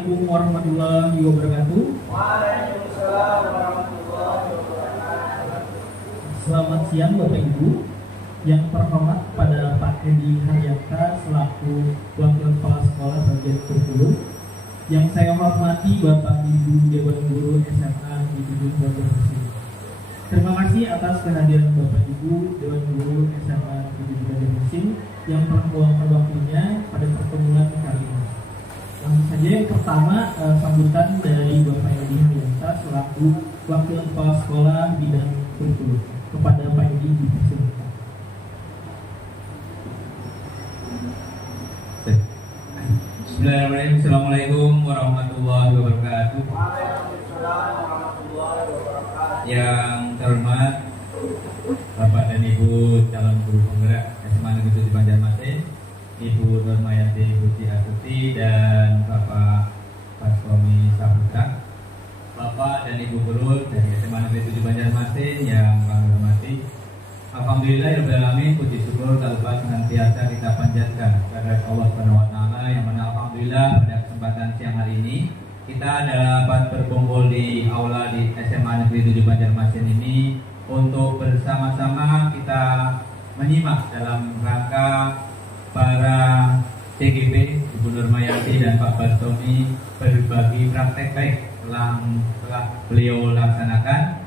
Assalamualaikum warahmatullahi wabarakatuh. Waalaikumsalam warahmatullahi wabarakatuh. Selamat siang Bapak Ibu. Yang terhormat pada Pak Edi Haryanta selaku Wakil Kepala Sekolah Bagian Kurikulum. Yang saya hormati Bapak Ibu Dewan Guru SMA Negeri 7 Banjarmasin. Terima kasih atas kehadiran Bapak Ibu Dewan Guru SMA Negeri 7 Banjarmasin yang telah meluangkan waktunya pada pertemuan kali ini. Langsung saja yang pertama sambutan dari Bapak Edi Haryanta selaku Wakil Kepala Sekolah Bidang Kurikulum. Kepada Pak Edi dipersilakan. Bismillahirrahmanirrahim. Assalamualaikum warahmatullahi wabarakatuh. Waalaikumsalam warahmatullahi wabarakatuh. Yang terhormat Bapak dan Ibu calon guru penggerak SMA Negeri 7 Banjarmasin, Ibu Nurmayanti Buti Atuti dan Bapak Paskomi Saputra, Bapak dan Ibu guru dari SMA Negeri 7 Banjarmasin yang kami hormati. Alhamdulillahirrahmanirrahim, puji syukur tak lupa senantiasa kita panjatkan kepada Allah Subhanahu wa Ta'ala yang mana alhamdulillah pada kesempatan siang hari ini kita dapat berkumpul di aula di SMA Negeri 7 Banjarmasin ini untuk bersama-sama kita menyimak dalam rangka para CGP Ibu Nurmayanti dan Pak Bastomi berbagi praktek baik yang telah beliau laksanakan.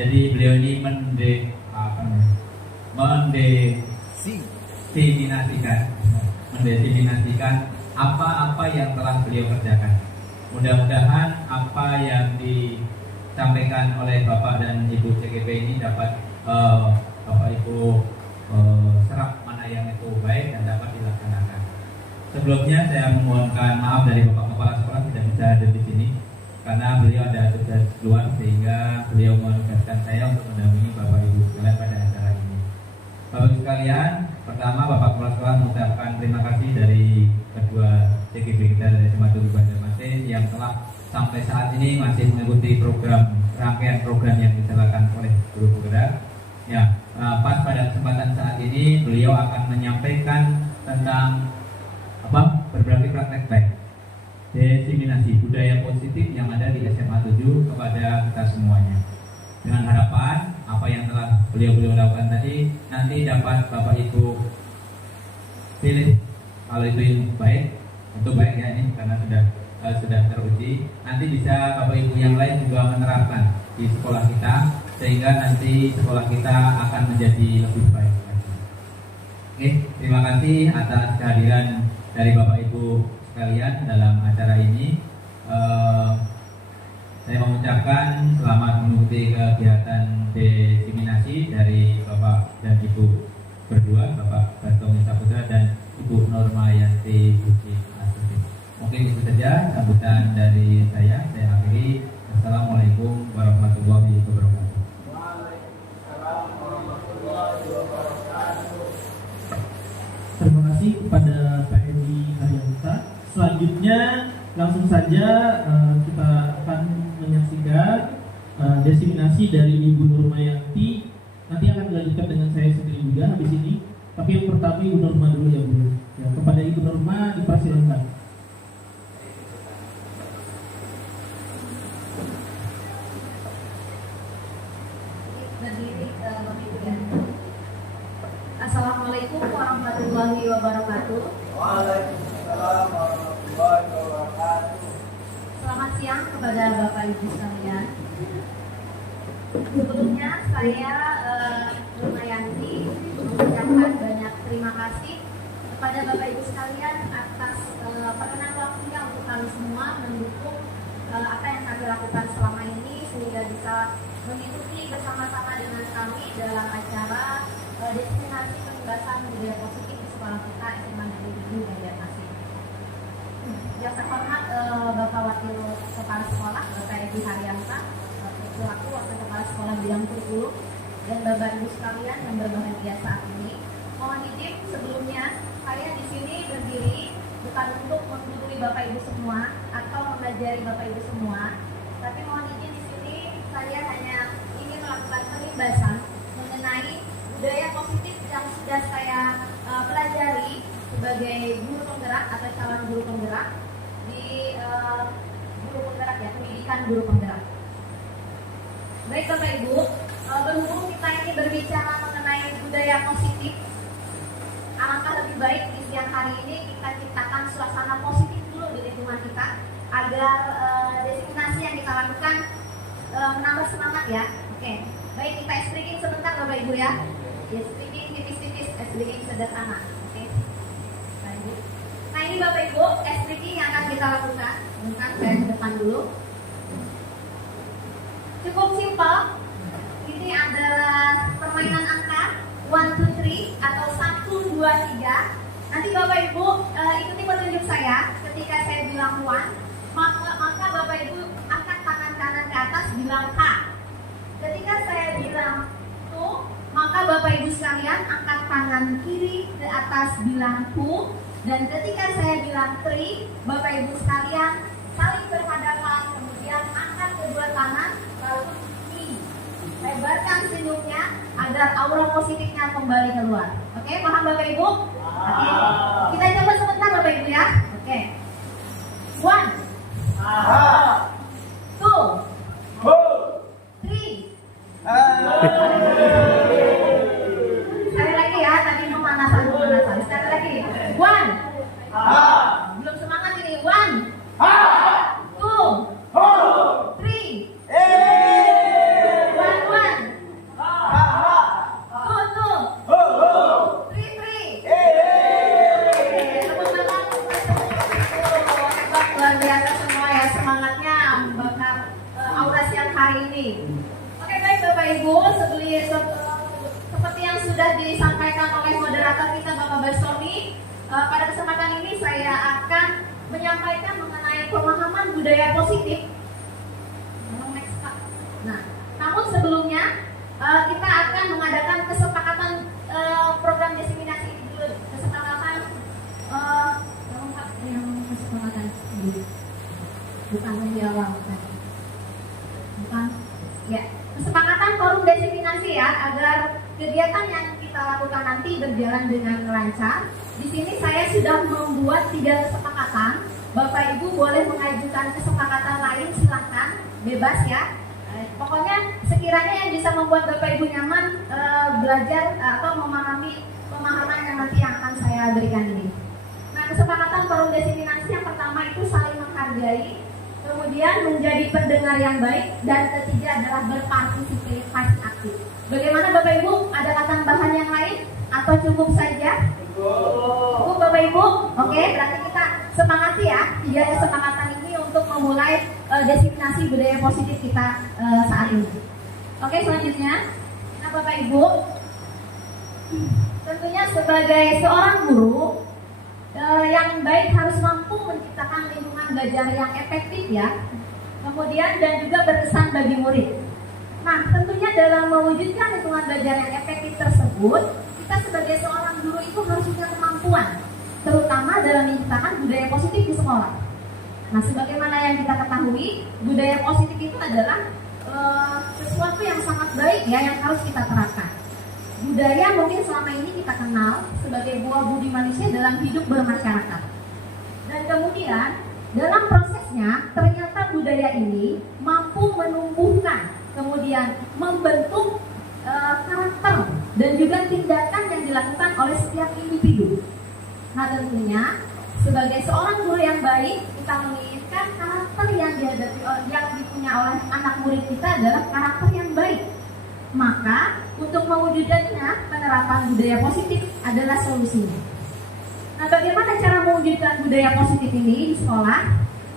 Jadi beliau ini mendesiminasikan apa-apa yang telah beliau kerjakan. Mudah-mudahan apa yang disampaikan oleh Bapak dan Ibu CGP ini dapat Bapak Ibu serap mana yang itu baik dan dapat dilaksanakan. Sebelumnya saya memohonkan maaf dari Bapak Kepala Sekolah tidak bisa hadir di sini karena beliau ada tugas luar sehingga beliau menugaskan saya untuk mendampingi Bapak Ibu sekalian pada acara ini. Bapak Ibu sekalian, pertama Bapak Kepala Sekolah mengucapkan terima kasih dari kedua CGP kita dari SMA 7 Banjarmasin yang telah sampai saat ini masih mengikuti rangkaian program yang diselenggarakan oleh guru penggerak. Ya, pas pada kesempatan saat ini beliau akan menyampaikan tentang berbagai praktek baik, desiminasi budaya positif yang ada di SMA 7 kepada kita semuanya. Dengan harapan apa yang telah beliau lakukan tadi nanti dapat Bapak Ibu pilih kalau itu yang baik, untuk baik ya ini karena sudah teruji. Nanti bisa Bapak Ibu yang lain juga menerapkan di sekolah kita sehingga nanti sekolah kita akan menjadi lebih baik lagi. Oke, terima kasih atas kehadiran dari Bapak Ibu sekalian dalam acara ini. Saya mengucapkan selamat mengikuti kegiatan desiminasi dari Bapak dan Ibu berdua, Bapak Bastomi Saputra dan Ibu Nurmayanti Buti Atuti. Mungkin itu saja sambutan dari saya. Saya akhiri. Assalamualaikum warahmatullahi wabarakatuh. Waalaikumsalam warahmatullahi wabarakatuh. Terima kasih kepada Pak Edi Haryanta. Selanjutnya langsung saja kita akan menyaksikan desiminasi dari Ibu Nurmayanti. Nanti akan dilanjutkan dengan saya sendiri juga habis ini. Tapi yang pertama Ibu Nurma dulu ya Bu. Ya, kepada Ibu Nurma dipersilakan. Assalamualaikum warahmatullahi wabarakatuh. Waalaikumsalam warahmatullahi wabarakatuh. Selamat siang kepada Bapak Ibu sekalian. Sebelumnya saya Nurmayanti mengucapkan banyak terima kasih kepada Bapak Ibu sekalian atas perkenan waktunya untuk kami semua mendukung apa yang kami lakukan selama ini sehingga bisa mengikuti bersama-sama dengan kami dalam acara destinasi penugasan budaya positif di sekolah kita SMA Negeri 7 Banjarmasin. Yang terhormat Bapak Wakil Kepala Sekolah Bapak Edi Haryanta selaku Wakil Kepala Sekolah Bidang Kurikulum dan Bapak Ibu sekalian yang berbahagia saat ini. Mohon izin sebelumnya saya di sini berdiri bukan untuk menggurui Bapak Ibu semua atau mengajari Bapak Ibu semua, tapi mohon izin di sini saya hanya ingin melakukan penindasan mengenai budaya positif yang sudah saya pelajari sebagai guru penggerak atau calon guru penggerak di guru penggerak ya, pendidikan guru penggerak. Baik Bapak Ibu, berhubung kita ini berbicara mengenai budaya positif, alangkah lebih baik di siang hari ini kita ciptakan suasana positif dulu di lingkungan kita agar desiminasi yang kita lakukan menambah semangat ya. Oke, baik kita speaking sebentar Bapak Ibu ya. Ya speaking tipis-tipis, speaking sederhana. Oke. Lanjut. Nah ini Bapak Ibu, speaking yang akan kita lakukan. Bentar saya ke depan dulu. Cukup simpel. Ini adalah permainan angka 1, 2, 3 atau 1, 2, 3. Nanti Bapak Ibu ikuti petunjuk saya. Ketika saya bilang 1, maka Bapak Ibu angkat tangan kanan ke atas bilang K. Ketika saya bilang 2, maka Bapak Ibu sekalian angkat tangan kiri ke atas bilang 2. Dan ketika saya bilang 3, Bapak Ibu sekalian saling berhadapan, kemudian angkat kedua tangan lalu lebarkan senyumnya agar aura positifnya kembali keluar. Oke, paham Bapak Ibu? Oke. Kita coba sebentar Bapak Ibu ya. Oke. 1, 2, 3. Sekali lagi ya, tadi pemanasan. Sekali lagi. 1. Belum semangat ini. 1, 2, 3. Oke baik Bapak Ibu, seperti yang sudah disampaikan oleh moderator kita Bapak Basoni, pada kesempatan ini saya akan menyampaikan mengenai pemahaman budaya positif. Nah, namun sebelumnya kita akan mengadakan kesepakatan program desiminasi dulu, kesepakatan bukan di awal. Bukan. Ya, kesepakatan forum desiminasi ya agar kegiatan yang kita lakukan nanti berjalan dengan lancar. Di sini saya sudah membuat 3 kesepakatan. Bapak Ibu boleh mengajukan kesepakatan lain, silahkan, bebas ya. Pokoknya sekiranya yang bisa membuat Bapak Ibu nyaman belajar atau memahami pemahaman yang nanti yang akan saya berikan ini. Nah, kesepakatan forum desiminasi yang pertama itu saling menghargai, kemudian menjadi pendengar yang baik, dan ketiga adalah berpartisipasi aktif. Bagaimana Bapak Ibu? Ada tambahan yang lain atau cukup saja? Cukup Bapak Ibu? Oke, berarti kita semangati ya 3 kesepakatan ini untuk memulai desiminasi budaya positif kita saat ini. Oke, selanjutnya, nah Bapak Ibu, tentunya sebagai seorang guru yang baik harus mampu menciptakan lingkungan belajar yang efektif ya, kemudian dan juga berkesan bagi murid. Nah, tentunya dalam mewujudkan lingkungan belajar yang efektif tersebut, kita sebagai seorang guru itu harus punya kemampuan, terutama dalam menciptakan budaya positif di sekolah. Nah, sebagaimana yang kita ketahui, budaya positif itu adalah sesuatu yang sangat baik ya, yang harus kita terapkan. Budaya mungkin selama ini kita kenal sebagai buah budi manusia dalam hidup bermasyarakat. Dan kemudian dalam prosesnya ternyata budaya ini mampu menumbuhkan, kemudian membentuk karakter dan juga tindakan yang dilakukan oleh setiap individu. Nah, tentunya sebagai seorang guru yang baik, kita menginginkan karakter yang dipunya oleh anak murid kita adalah karakter yang baik. Maka untuk mewujudkannya, penerapan budaya positif adalah solusinya. Nah, bagaimana cara mewujudkan budaya positif ini di sekolah?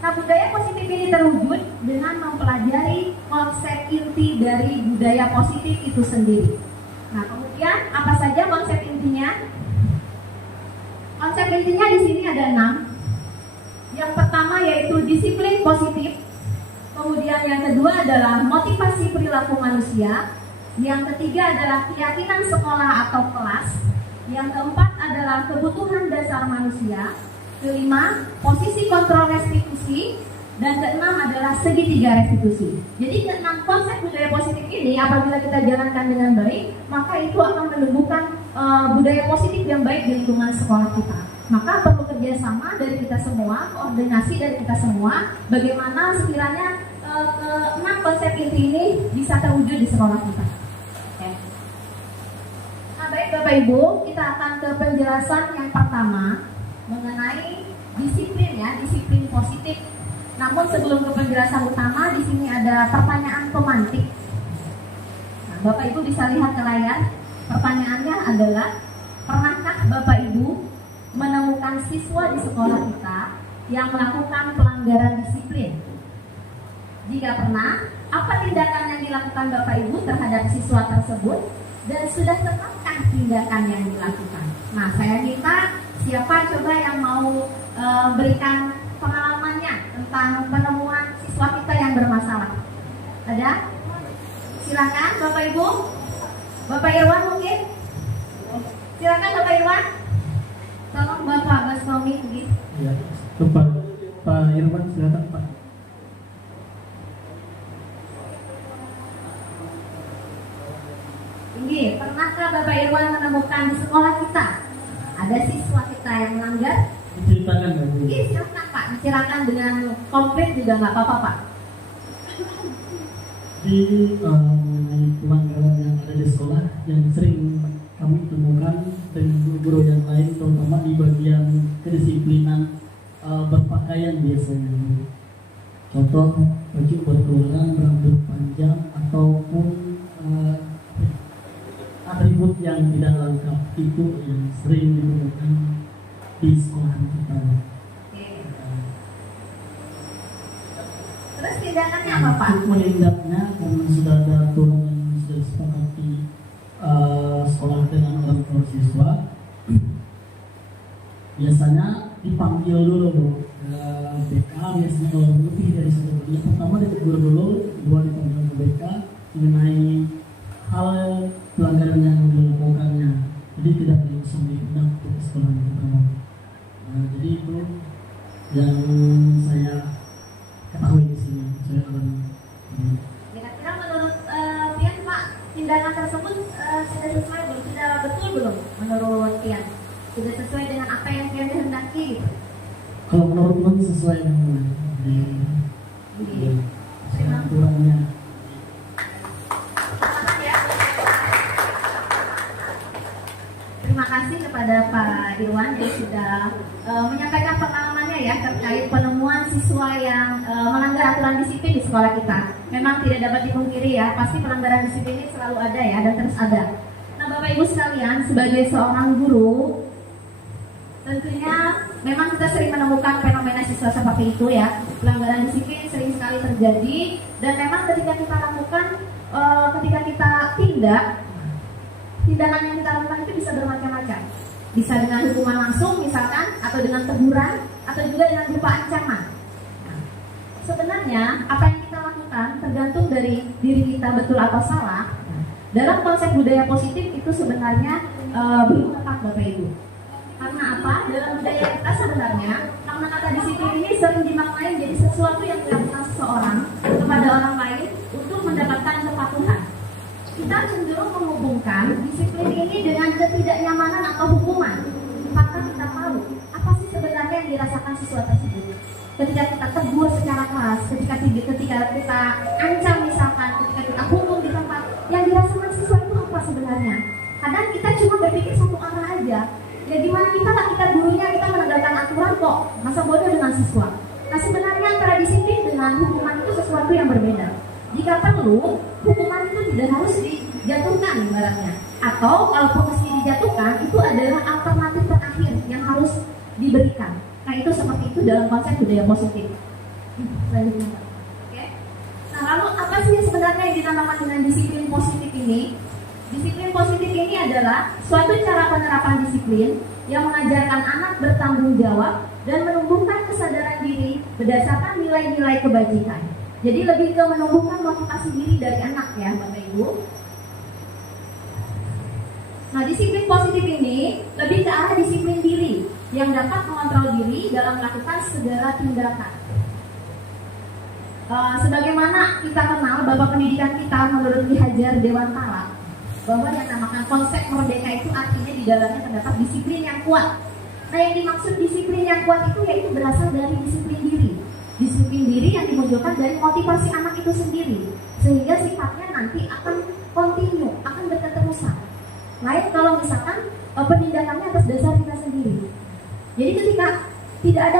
Nah, budaya positif ini terwujud dengan mempelajari konsep inti dari budaya positif itu sendiri. Nah, kemudian apa saja konsep intinya? Konsep intinya di sini ada 6. Yang pertama yaitu disiplin positif. Kemudian yang kedua adalah motivasi perilaku manusia. Yang ketiga adalah keyakinan sekolah atau kelas. Yang keempat adalah kebutuhan dasar manusia. Kelima, posisi kontrol restitusi. Dan keenam adalah segitiga restitusi. Jadi keenam konsep budaya positif ini apabila kita jalankan dengan baik, maka itu akan menumbuhkan budaya positif yang baik di lingkungan sekolah kita. Maka perlu kerjasama dari kita semua, koordinasi dari kita semua, bagaimana sekiranya keenam konsep inti ini bisa terwujud di sekolah kita. Oke. Nah, baik Bapak Ibu, kita akan ke penjelasan yang pertama mengenai disiplin ya, disiplin positif. Namun sebelum ke penjelasan utama, di sini ada pertanyaan pemantik. Nah, Bapak Ibu bisa lihat ke layar. Pertanyaannya adalah, pernahkah Bapak Ibu menemukan siswa di sekolah kita yang melakukan pelanggaran disiplin? Jika pernah, apa tindakan yang dilakukan Bapak Ibu terhadap siswa tersebut dan sudah tepakah tindakan yang dilakukan? Nah, saya minta siapa coba yang mau berikan pengalamannya tentang penemuan siswa kita yang bermasalah. Ada? Silakan Bapak Ibu. Bapak Irwan mungkin? Silakan Bapak Irwan. Tolong Bapak Basnomi mungkin. Ya, Pak Irwan silakan Pak. Ini, pernahkah Bapak Irwan menemukan di sekolah kita ada siswa kita yang melanggar? Diceritakan nggak Bu? Iya, silakan Pak, diceritakan dengan komplit juga nggak apa-apa Pak. Di mengenai pelanggaran yang ada di sekolah yang sering kami temukan dengan guru yang lain, terutama di bagian kedisiplinan berpakaian biasanya. Contoh, baju berkurang, rambut panjang, ataupun atribut yang tidak lengkap itu yang sering ditemukan di sekolah kita. Oke. Terus tindakannya apa Pak? Untuk menindaknya, karena sudah ada aturan yang sudah disepakati sekolah dengan orang tua siswa, biasanya dipanggil dulu Bu, ke BK. Biasanya kalau lebih dari satu bulan, pertama ditegur dulu, kedua dipanggil ke BK mengenai hal pelanggaran yang dilakukannya. Jadi tidak langsung ditindak ke sekolah yang pertama. Nah, jadi itu yang saya ketahui di sini, saya alami. Kira-kira menurut Tian Pak, tindakan tersebut sudah sesuai belum? Sudah betul belum menurut Tian? Sudah sesuai dengan apa yang Tian kehendaki gitu? Kalau menurut Bang sesuai dengan aturannya. Terima kasih kepada Pak Irwan yang sudah menyampaikan pengalamannya ya terkait penemuan siswa yang melanggar aturan disiplin di sekolah kita. Memang tidak dapat dipungkiri ya, pasti pelanggaran disiplin ini selalu ada ya dan terus ada. Nah Bapak Ibu sekalian, sebagai seorang guru, tentunya memang kita sering menemukan fenomena siswa seperti itu ya. Pelanggaran disiplin sering sekali terjadi dan memang ketika kita lakukan, ketika kita tindakan yang kita lakukan itu bisa bermacam-macam. Bisa dengan hukuman langsung misalkan, atau dengan teguran, atau juga dengan berupa ancaman. Nah, sebenarnya apa yang kita lakukan tergantung dari diri kita betul atau salah. Dalam konsep budaya positif itu sebenarnya belum tepat Bapak Ibu. Karena apa? Dalam budaya kita sebenarnya karena kata disiplin ini sering dimaknai jadi sesuatu yang dilakukan seseorang kepada orang lain untuk mendapatkan kepatuhan. Kita cenderung menghubungkan disiplin ini dengan ketidaknyamanan atau hukuman. Maka kita tahu apa sih sebenarnya yang dirasakan siswa tersebut. Ketika kita tegur secara keras, ketika kita ancam misalkan, ketika kita hukum di tempat, yang dirasakan siswa itu apa sebenarnya? Kadang kita cuma berpikir satu arah aja. Ya gimana kita gurunya, kita menegakkan aturan kok, masa bodoh dengan siswa. Nah sebenarnya antara disiplin dengan hukuman itu sesuatu yang berbeda. Jika perlu, hukuman itu tidak harus dijatuhkan ibaratnya. Atau kalaupun mesti dijatuhkan, itu adalah alternatif terakhir yang harus diberikan. Nah itu seperti itu dalam konsep budaya positif. Oke. Nah lalu apa sih sebenarnya yang dinamakan dengan disiplin positif ini? Disiplin positif ini adalah suatu cara penerapan disiplin yang mengajarkan anak bertanggung jawab dan menumbuhkan kesadaran diri berdasarkan nilai-nilai kebajikan. Jadi lebih ke menumbuhkan motivasi diri dari anak ya Bapak Ibu. Nah disiplin positif ini lebih ke arah disiplin diri yang dapat mengontrol diri dalam melakukan segala tindakan. Sebagaimana kita kenal Bapak Pendidikan kita menurut Ki Hajar Dewantara, bahwa yang namakan konsep merdeka itu artinya di dalamnya terdapat disiplin yang kuat. Nah, yang dimaksud disiplin yang kuat itu yaitu berasal dari disiplin diri. Disiplin diri yang dimunculkan dari motivasi anak itu sendiri, sehingga sifatnya nanti akan kontinu, akan berketerusan. Lain kalau misalkan penindakannya atas dasar kita sendiri. Jadi ketika tidak ada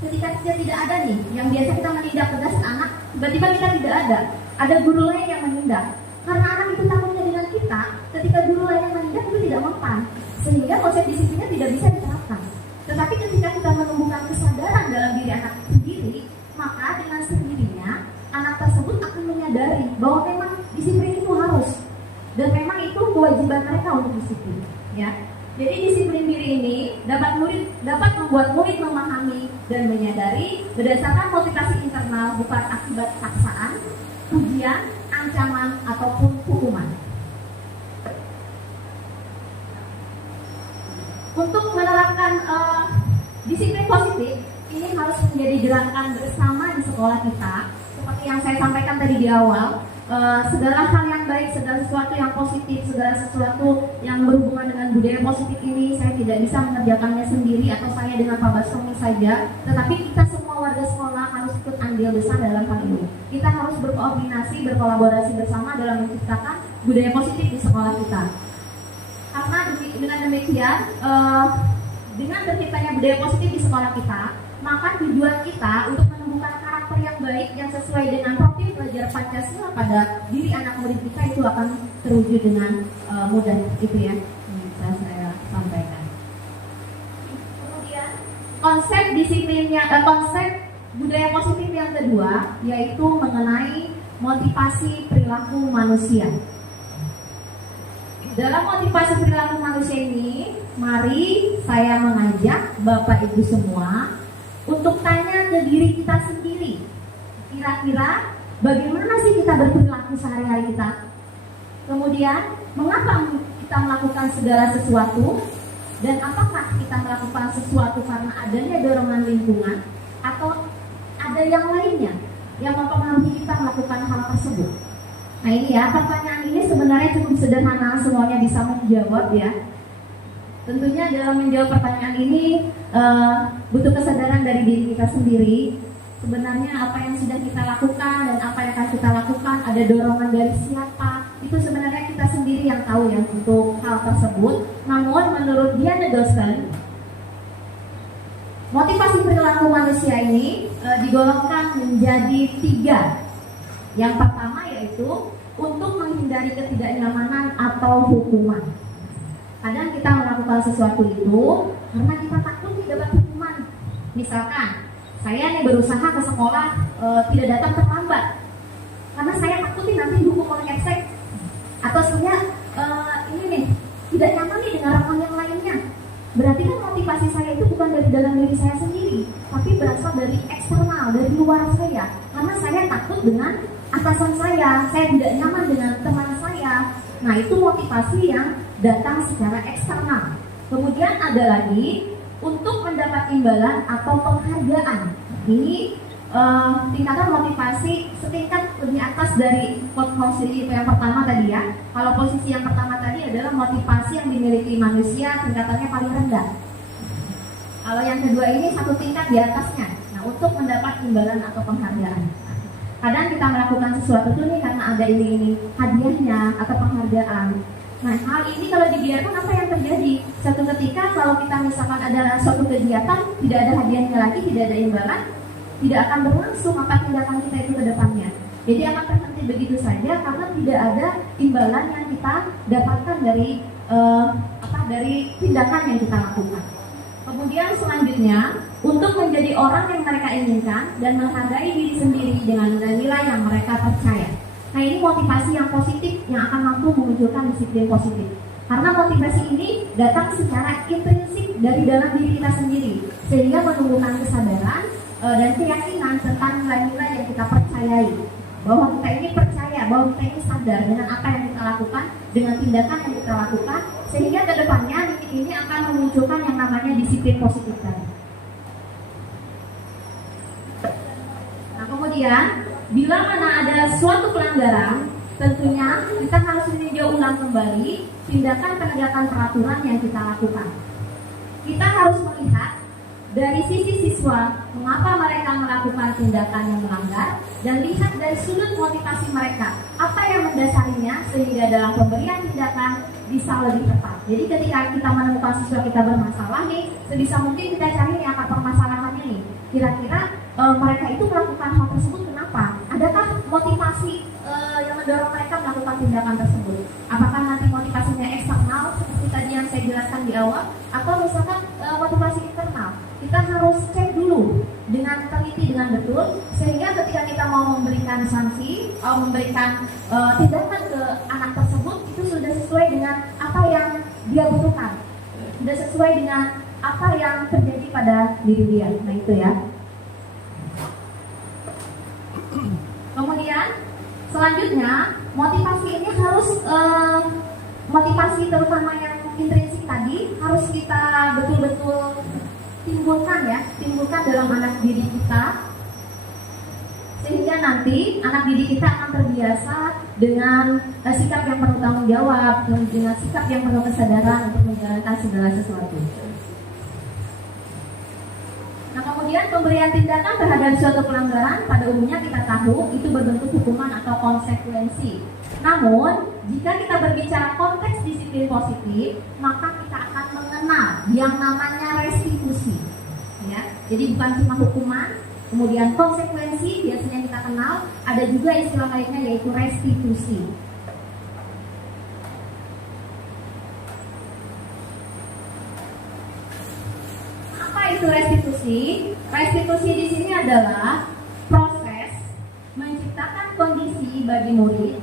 ketika kita tidak ada nih, yang biasa kita menindak tegas anak, tiba-tiba kita tidak ada guru lain yang menindak. Karena anak itu takutnya dengan kita, ketika guru lain yang menindak itu tidak mempan, sehingga konsep disiplinnya tidak bisa diterapkan. Tetapi ketika kita menumbuhkan kesadaran dalam diri anak sendiri, maka dengan sendirinya anak tersebut akan menyadari bahwa memang disiplin itu harus, dan memang itu kewajiban mereka untuk disiplin. Ya, jadi disiplin diri ini dapat membuat murid memahami dan menyadari berdasarkan motivasi internal, bukan akibat paksaan, ujian, ancaman ataupun hukuman. Untuk menerapkan disiplin positif ini harus menjadi gerakan bersama di sekolah kita. Seperti yang saya sampaikan tadi di awal, segala hal yang baik, segala sesuatu yang positif, segala sesuatu yang berhubungan dengan budaya positif ini saya tidak bisa mengerjakannya sendiri atau saya dengan Pak Bastomi saja, tetapi kita semua warga sekolah harus ikut andil besar dalam hal ini. Kita harus berkoordinasi, berkolaborasi bersama dalam menciptakan budaya positif di sekolah kita. Karena dengan demikian, dengan terciptanya budaya positif di sekolah kita, maka tujuan kita untuk menumbuhkan karakter yang baik yang sesuai dengan profil belajar Pancasila pada diri anak murid kita itu akan terwujud dengan mudah. Itu ya bisa saya sampaikan. Kemudian konsep budaya positif yang kedua yaitu mengenai motivasi perilaku manusia. Dalam motivasi perilaku manusia ini, mari saya mengajak Bapak Ibu semua untuk tanya ke diri kita sendiri. Kira-kira bagaimana sih kita berperilaku sehari-hari kita? Kemudian, mengapa kita melakukan segala sesuatu? Dan apakah kita melakukan sesuatu karena adanya dorongan lingkungan atau ada yang lainnya yang mempengaruhi kita melakukan hal tersebut? Nah ini ya, pertanyaan ini sebenarnya cukup sederhana, semuanya bisa menjawab ya. Tentunya dalam menjawab pertanyaan ini butuh kesadaran dari diri kita sendiri. Sebenarnya apa yang sudah kita lakukan dan apa yang akan kita lakukan, ada dorongan dari siapa, itu sebenarnya kita sendiri yang tahu ya untuk hal tersebut. Namun menurut Diana Dawson, motivasi perilaku manusia ini digolongkan menjadi 3. Yang pertama yaitu untuk menghindari ketidaknyamanan atau hukuman. Kadang kita melakukan sesuatu itu karena kita takut dapat hukuman. Misalkan, saya nih berusaha ke sekolah tidak datang terlambat karena saya takut nanti dihukum oleh eksek. Atau saya ini nih tidak nyaman nih dengan rekan yang lainnya. Berarti kan motivasi saya itu bukan dari dalam diri saya sendiri, tapi berasal dari eksternal, dari luar saya. Karena saya takut dengan atasan saya tidak nyaman dengan teman saya. Nah itu motivasi yang datang secara eksternal. Kemudian ada lagi untuk mendapat imbalan atau penghargaan. Ini tingkatan motivasi setingkat lebih atas dari posisi yang pertama tadi ya. Kalau posisi yang pertama tadi adalah motivasi yang dimiliki manusia tingkatannya paling rendah. Kalau yang kedua ini satu tingkat di atasnya. Nah untuk mendapat imbalan atau penghargaan. Kadang kita melakukan sesuatu tuh nih karena ada ini hadiahnya atau penghargaan. Nah hal ini kalau dibiarkan apa yang terjadi? Suatu ketika kalau kita misalkan ada suatu kegiatan tidak ada hadiahnya lagi, tidak ada imbalan, tidak akan berlangsung apa tindakan kita itu ke depannya. Jadi akan terhenti begitu saja karena tidak ada imbalan yang kita dapatkan dari dari tindakan yang kita lakukan. Kemudian selanjutnya untuk menjadi orang yang mereka inginkan dan menghargai diri sendiri dengan nilai yang mereka percaya. Nah ini motivasi yang positif yang akan mampu memunculkan disiplin positif. Karena motivasi ini datang secara intrinsik dari dalam diri kita sendiri, sehingga menumbuhkan kesadaran dan keyakinan tentang nilai-nilai yang kita percayai. Bahwa kita ini percaya, bahwa kita ini sadar dengan apa yang kita lakukan, dengan tindakan yang kita lakukan, sehingga ke depannya ini akan memunculkan yang namanya disiplin positif tadi. Nah kemudian, bila mana ada suatu pelanggaran, tentunya kita harus meninjau ulang kembali tindakan penegakan peraturan yang kita lakukan. kita harus melihat dari sisi siswa mengapa mereka melakukan tindakan yang melanggar, dan lihat dari sudut motivasi mereka apa yang mendasarinya sehingga dalam pemberian tindakan bisa lebih tepat. Jadi ketika kita menemukan siswa kita bermasalah nih, sebisa mungkin kita cari nih akar permasalahannya nih. Kira-kira mereka itu melakukan hal tersebut kenapa? Adakah motivasi yang mendorong mereka melakukan tindakan tersebut? Apakah nanti motivasinya eksternal seperti tadi yang saya jelaskan di awal, atau misalkan motivasi internal? Kita harus cek dulu dengan teliti, dengan betul, sehingga ketika kita mau memberikan sanksi, memberikan tindakan ke anak tersebut, itu sudah sesuai dengan apa yang dia butuhkan, sudah sesuai dengan apa yang terjadi pada diri dia. Nah itu ya. Kemudian selanjutnya motivasi ini harus motivasi terutama yang intrinsik tadi harus kita betul-betul timbulkan dalam anak didik kita, sehingga nanti anak didik kita akan terbiasa dengan sikap yang penuh tanggung jawab, dengan sikap yang penuh kesadaran untuk menjalankan segala sesuatu. Nah, kemudian pemberian tindakan terhadap suatu pelanggaran pada umumnya kita tahu itu berbentuk hukuman atau konsekuensi. Namun, jika kita berbicara konteks disiplin positif, maka kita akan mengenal yang namanya restitusi. Ya, jadi bukan cuma hukuman, kemudian konsekuensi biasanya kita kenal, ada juga istilah lainnya yaitu restitusi. Apa itu restitusi? Restitusi di sini adalah proses menciptakan kondisi bagi murid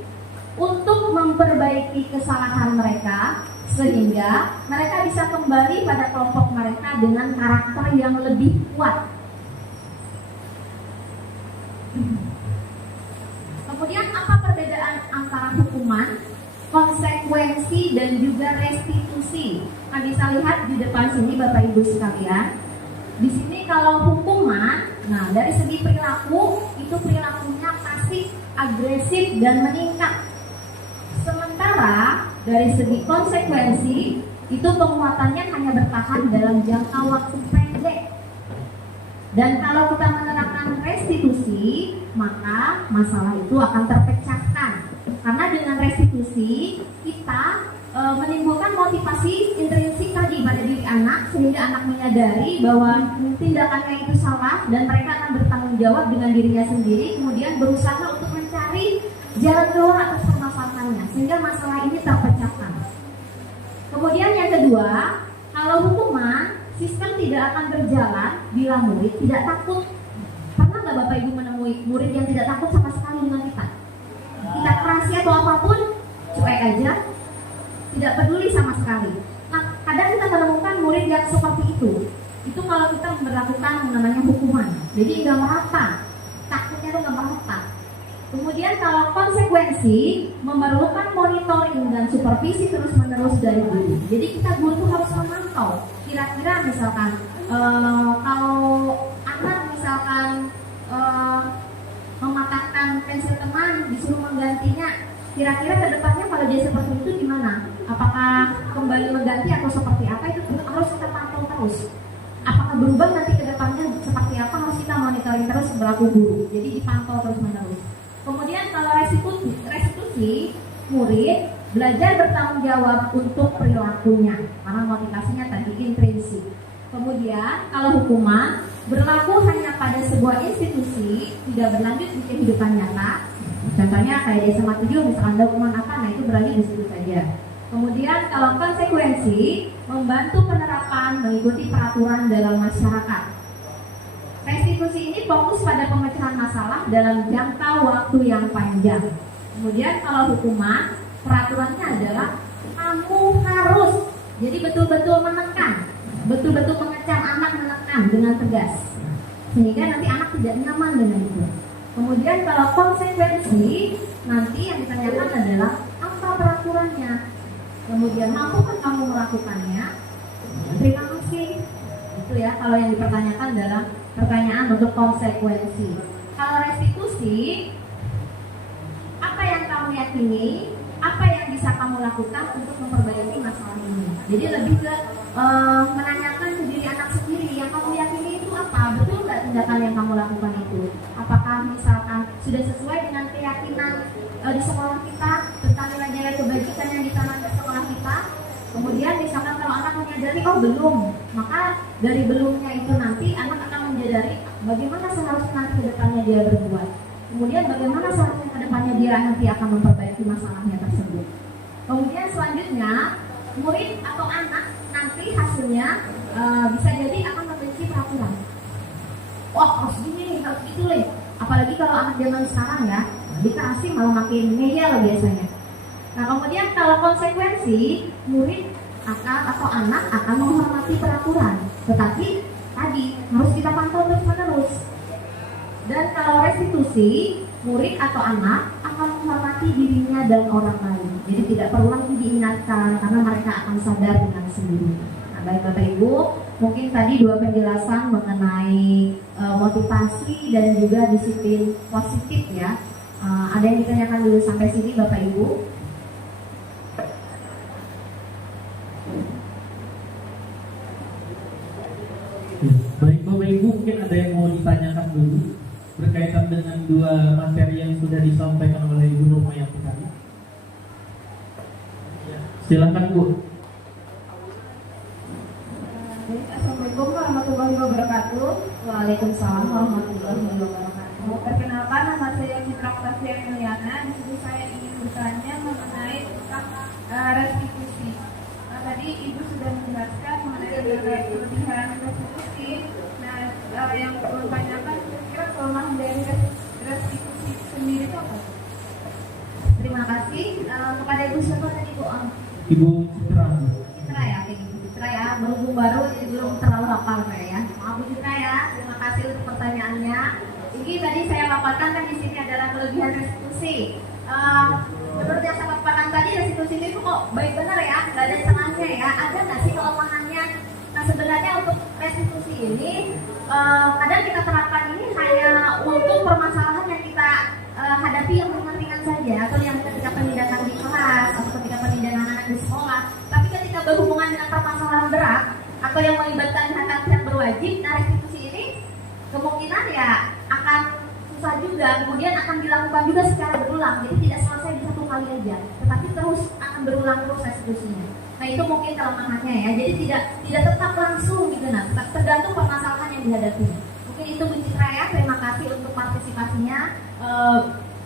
untuk memperbaiki kesalahan mereka sehingga mereka bisa kembali pada kelompok mereka dengan karakter yang lebih kuat. Kemudian apa perbedaan antara hukuman, konsekuensi, dan juga restitusi? Nah, bisa lihat di depan sini Bapak Ibu sekalian. Di sini kalau hukuman, nah dari segi perilaku itu perilakunya pasif, agresif, dan meningkat. Sementara dari segi konsekuensi itu penguatannya hanya bertahan dalam jangka waktu pendek. Dan kalau kita menerapkan restitusi, maka masalah itu akan terpecahkan. Karena dengan restitusi kita menimbulkan motivasi intrinsik tadi pada diri anak, sehingga anak menyadari bahwa tindakannya itu salah dan mereka akan bertanggung jawab dengan dirinya sendiri, kemudian berusaha untuk mencari jalan keluar atas permasalahannya sehingga masalah ini terpecahkan. Kemudian yang kedua, kalau hukuman, sistem tidak akan berjalan bila murid tidak takut. Pernah nggak Bapak Ibu menemui murid yang tidak takut sama sekali dengan kita? Kita kerasi atau apapun, cuek aja, tidak peduli sama sekali. Nah, kadang kita menemukan murid yang seperti itu. Itu kalau kita memperlakukan namanya hukuman. Jadi nggak merata, takutnya itu nggak merata. Kemudian kalau konsekuensi memerlukan monitoring dan supervisi terus-menerus dari guru. Jadi kita guru itu harus memantau. Kira-kira misalkan kalau anak misalkan mematahkan pensil teman disuruh menggantinya, kira-kira ke depannya kalau dia seperti itu gimana? Apakah kembali mengganti atau seperti apa? Itu harus kita pantau terus. Apakah berubah nanti ke depannya seperti apa? Harus kita monitoring terus berlaku guru. Jadi dipantau terus-menerus. Kemudian kalau restitusi, murid belajar bertanggung jawab untuk perilakunya karena motivasinya tadi intrinsik. Kemudian kalau hukuman berlaku hanya pada sebuah institusi, tidak berlanjut di kehidupan nyata. Contohnya kayak di SMA 7 misalkan ada hukuman apa, nah itu berlanjut di situ saja. Kemudian kalau konsekuensi membantu penerapan mengikuti peraturan dalam masyarakat. Restitusi ini fokus pada pemecahan masalah dalam jangka waktu yang panjang. Kemudian kalau hukuman, peraturannya adalah kamu harus, jadi betul-betul menekan, betul-betul mengecam anak, menekan dengan tegas, sehingga nanti anak tidak nyaman dengan itu. Kemudian kalau konsekuensi, nanti yang ditanyakan adalah apa peraturannya. Kemudian mampukah kamu melakukannya? Terima kasih. Itu ya, kalau yang dipertanyakan adalah pertanyaan untuk konsekuensi. Kalau restitusi, apa yang kamu yakini, apa yang bisa kamu lakukan untuk memperbaiki masalah ini. Jadi lebih ke menanyakan hal yang kamu lakukan itu? Apakah misalkan sudah sesuai dengan keyakinan di sekolah kita tentang nilai-nilai kebajikan yang ditanamkan di sekolah kita? Kemudian misalkan kalau anak menyadari, oh belum, maka dari belumnya itu nanti anak akan menyadari bagaimana seharusnya nanti ke depannya dia berbuat. Kemudian bagaimana seharusnya ke depannya dia nanti akan memperbaiki masalahnya tersebut. Kemudian selanjutnya, murid atau anak nanti hasilnya bisa jadi akan membenci peraturan. Wah, harus gini, harus gitu nih. Apalagi kalau anak zaman sekarang ya, dikasih malah makin ngeyel biasanya. Nah, kemudian kalau konsekuensi, murid atau anak akan menghormati peraturan, tetapi tadi harus kita pantau terus-menerus. Dan kalau restitusi, murid atau anak akan menghormati dirinya dan orang lain. Jadi tidak perlu lagi diingatkan karena mereka akan sadar dengan sendirinya. Nah, baik Bapak Ibu, mungkin tadi 2 penjelasan mengenai motivasi dan juga disiplin positif ya. Ada yang ditanyakan dulu sampai sini Bapak Ibu? Baik Bapak Ibu, mungkin ada yang mau ditanyakan dulu berkaitan dengan 2 materi yang sudah disampaikan oleh Ibu Nurmayanti tadi. Silakan Bu. Assalamualaikum warahmatullahi wabarakatuh. Waalaikumsalam warahmatullahi wabarakatuh. Perkenalkan, nama saya Citra Oktavian Emiliana. Di sini saya ingin bertanya mengenai tentang restitusi. Tadi Ibu sudah menjelaskan mengenai kelebihan restitusi. Nah, yang bertanyakan kira-kira kelemahan dari restitusi sendiri itu apa? Terima kasih kepada Ibu siapa tadi Bu? Ibu Citra. Citra ya, Ibu Citra ya, berhubung baru jadi belum terlalu hafal saya ya. Maaf Bu Citra ya, terima kasih untuk pertanyaannya. Ini tadi saya paparkan kan di sini adalah kelebihan restitusi. Menurut yang saya paparkan tadi, restitusi itu kok baik benar ya, nggak ada salahnya ya. Ada nggak sih kelemahannya? Nah sebenarnya untuk restitusi ini kadang kita terapkan ini hanya untuk permasalahan yang kita hadapi yang ringan-ringan saja, atau yang ketika penindakan di kelas atau ketika penindakan anak di sekolah. Tapi ketika berhubungan dengan permasalahan berat atau yang melibatkan hak yang berwajib, nah restitusi ini kemungkinan ya akan susah juga, kemudian akan dilakukan juga secara berulang. Jadi tidak selesai di satu kali aja, tetapi terus akan berulang terus restitusinya. Nah itu mungkin kelemahannya ya. Jadi tidak tetap langsung gitu, nah tergantung permasalahan yang dihadapi. Mungkin itu Bu Citra ya. Terima kasih untuk partisipasinya,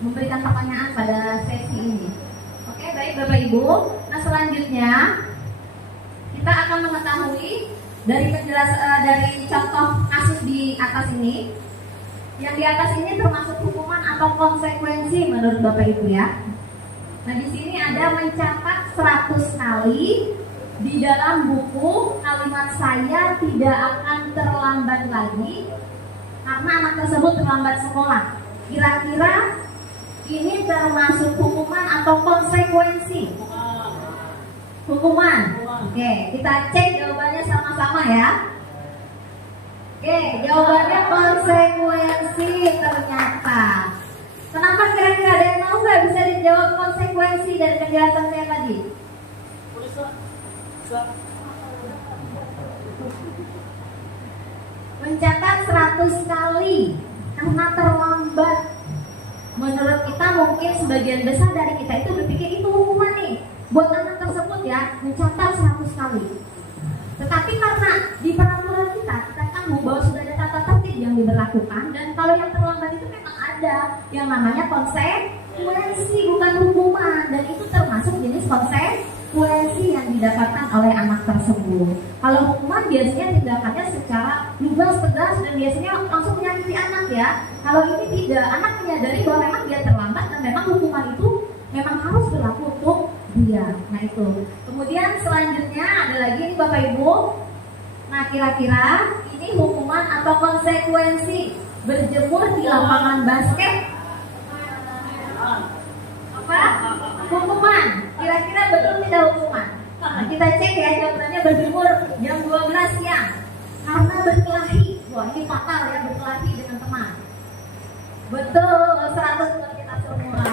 memberikan pertanyaan pada sesi ini. Oke, baik Bapak Ibu. Nah selanjutnya kita akan mengetahui dari dari contoh kasus di atas ini. Yang di atas ini termasuk hukuman atau konsekuensi menurut Bapak Ibu ya. Nah di sini ada mencatat 100 kali di dalam buku kalimat saya tidak akan terlambat lagi karena anak tersebut terlambat sekolah. Kira-kira ini termasuk hukuman atau konsekuensi? Hukuman. Oke, kita cek jawabannya sama-sama ya. Oke, jawabannya konsekuensi ternyata. Kenapa kira-kira ada yang mau nggak bisa dijawab konsekuensi dari penjelasan saya tadi? Mencatat 100 kali karena terlambat. Menurut kita mungkin sebagian besar dari kita itu berpikir itu hukuman nih buat anak tersebut ya, mencatat 100 kali. Tetapi karena di peraturan kita tahu bahwa sudah ada tata tertib yang diberlakukan, dan kalau yang terlambat itu memang ada yang namanya konsekuensi, bukan hukuman, dan itu termasuk jenis konsekuensi yang didapatkan oleh anak tersebut. Kalau hukuman biasanya tindakannya secara lugas, tegas, dan biasanya langsung menyakiti anak ya. Kalau ini tidak, anak menyadari bahwa memang dia terlambat dan memang hukuman itu memang harus berlaku untuk dia. Nah itu. Kemudian selanjutnya ada lagi nih Bapak Ibu. Nah kira-kira ini hukuman atau konsekuensi berjemur di lapangan basket? Apa? Hukuman. Kira-kira betul tidak hukuman? Nah, kita cek ya jawabannya, berjemur jam 12 siang karena berkelahi. Wah ini fatal ya, berkelahi dengan teman. Betul, 100 buat kita semua.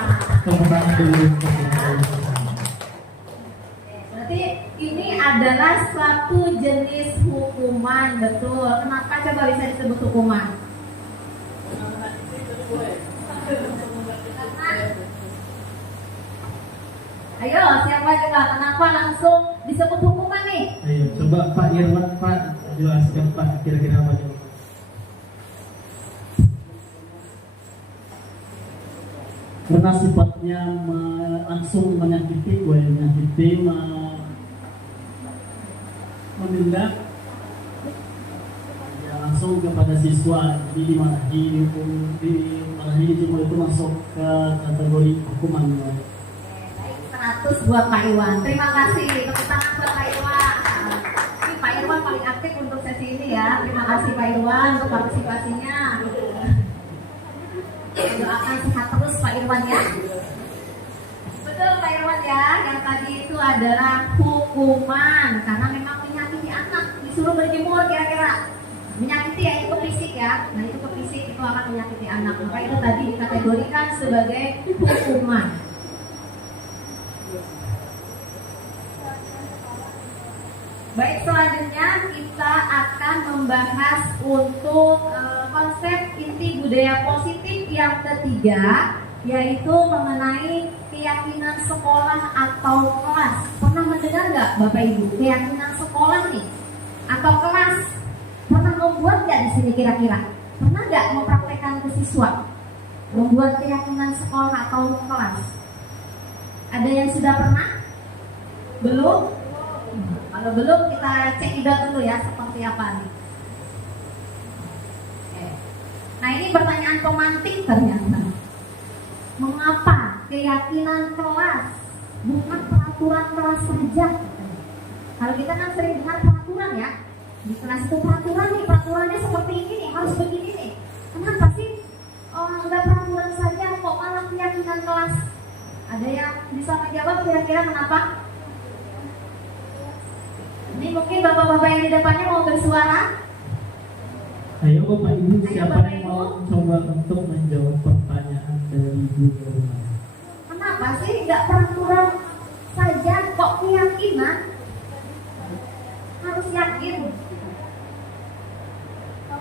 Berarti ini adalah suatu jenis hukuman, betul. Kenapa coba bisa disebut hukuman? Ayo, siapa coba? Kenapa langsung disebut hukuman nih? Ayo, coba Pak Irwan, Pak, jelaskan Pak kira-kira apa coba? Karena sifatnya langsung menyakiti, menindak ya langsung kepada siswa. Jadi dimarahi cuma itu masuk ke kategori hukuman. Baik, 100 buat Pak Irwan. Terima kasih. Tepuk tangan buat Pak Irwan. Ini Pak Irwan paling aktif untuk sesi ini ya. Terima kasih Pak Irwan untuk partisipasinya. Doakan sehat terus Pak Irwan ya. Betul Pak Irwan ya. Yang tadi itu adalah hukuman karena memang menyakiti anak. Disuruh berjemur kira-kira. Menyakiti ya, itu ke fisik ya. Nah itu ke fisik itu akan menyakiti anak. Maka itu tadi dikategorikan sebagai hukuman. Baik, selanjutnya kita akan membahas untuk konsep inti budaya positif yang ketiga, yaitu mengenai keyakinan sekolah atau kelas. Pernah mendengar nggak Bapak Ibu keyakinan sekolah nih atau kelas? Pernah membuat nggak di sini kira-kira? Pernah nggak mempraktekkan ke siswa membuat keyakinan sekolah atau kelas? Ada yang sudah pernah? Belum? Kalau belum kita cek dulu ya seperti apa nih. Oke. Nah ini pertanyaan pemantik ternyata. Mengapa keyakinan kelas bukan peraturan kelas saja? Kalau kita kan sering dengar peraturan ya. Di kelas itu peraturan nih, peraturannya seperti ini nih, harus begini nih. Kenapa sih? Enggak peraturan saja kok malah keyakinan kelas? Ada yang bisa menjawab kira-kira kenapa? Ini mungkin bapak-bapak yang di depannya mau bersuara. Ayo Bapak Ibu, Ayo, siapa Bapak, yang Ibu. mau coba untuk menjawab pertanyaan dari Ibu Irwan? Kenapa sih nggak peraturan saja kok keyakinan? Harus yakin.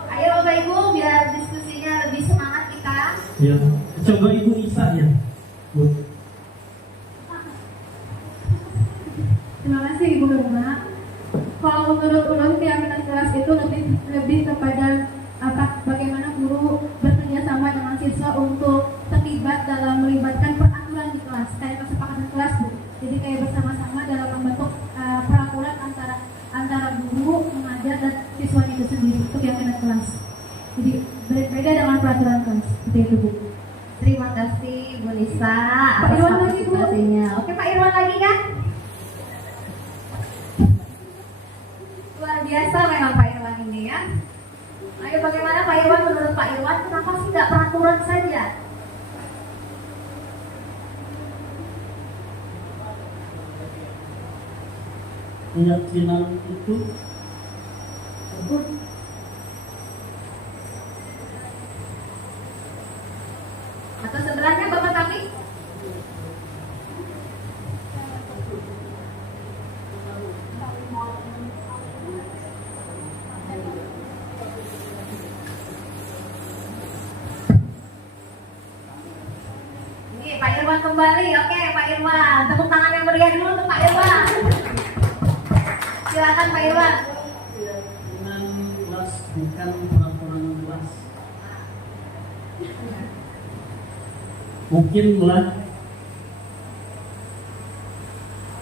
Ayo Bapak Ibu biar diskusinya lebih semangat kita. Ya, coba Ibu Isa ya, Bu. Terima kasih Ibu Nurma. Kalau menurut ulun keyakinan kelas itu lebih kepada bagaimana guru bekerja sama dengan siswa untuk terlibat dalam melibatkan peraturan di kelas, kayak kesepakatan kelas Bu. Jadi kayak bersama-sama dalam membentuk peraturan antara guru, mengajar dan siswanya itu sendiri untuk keyakinan kelas. Jadi berbeda dengan peraturan kelas seperti itu Bu. Terima kasih Bu Nisa Pak atas Irwan lagi, Bu. partisipasinya. Oke Pak Irwan lagi kan? Luar biasa memang Pak Irwan ini ya. Ayo bagaimana Pak Irwan, menurut Pak Irwan kenapa sih nggak peraturan saja? Keyakinan itu Atau sebelahnya Bapak kami? Ini Pak Irwan kembali. Oke Pak Irwan, tepuk tangan yang meriah dulu untuk Pak Irwan. Silakan Pak Irwan. keyakinan kelas bukan peraturan kelas. Mungkinlah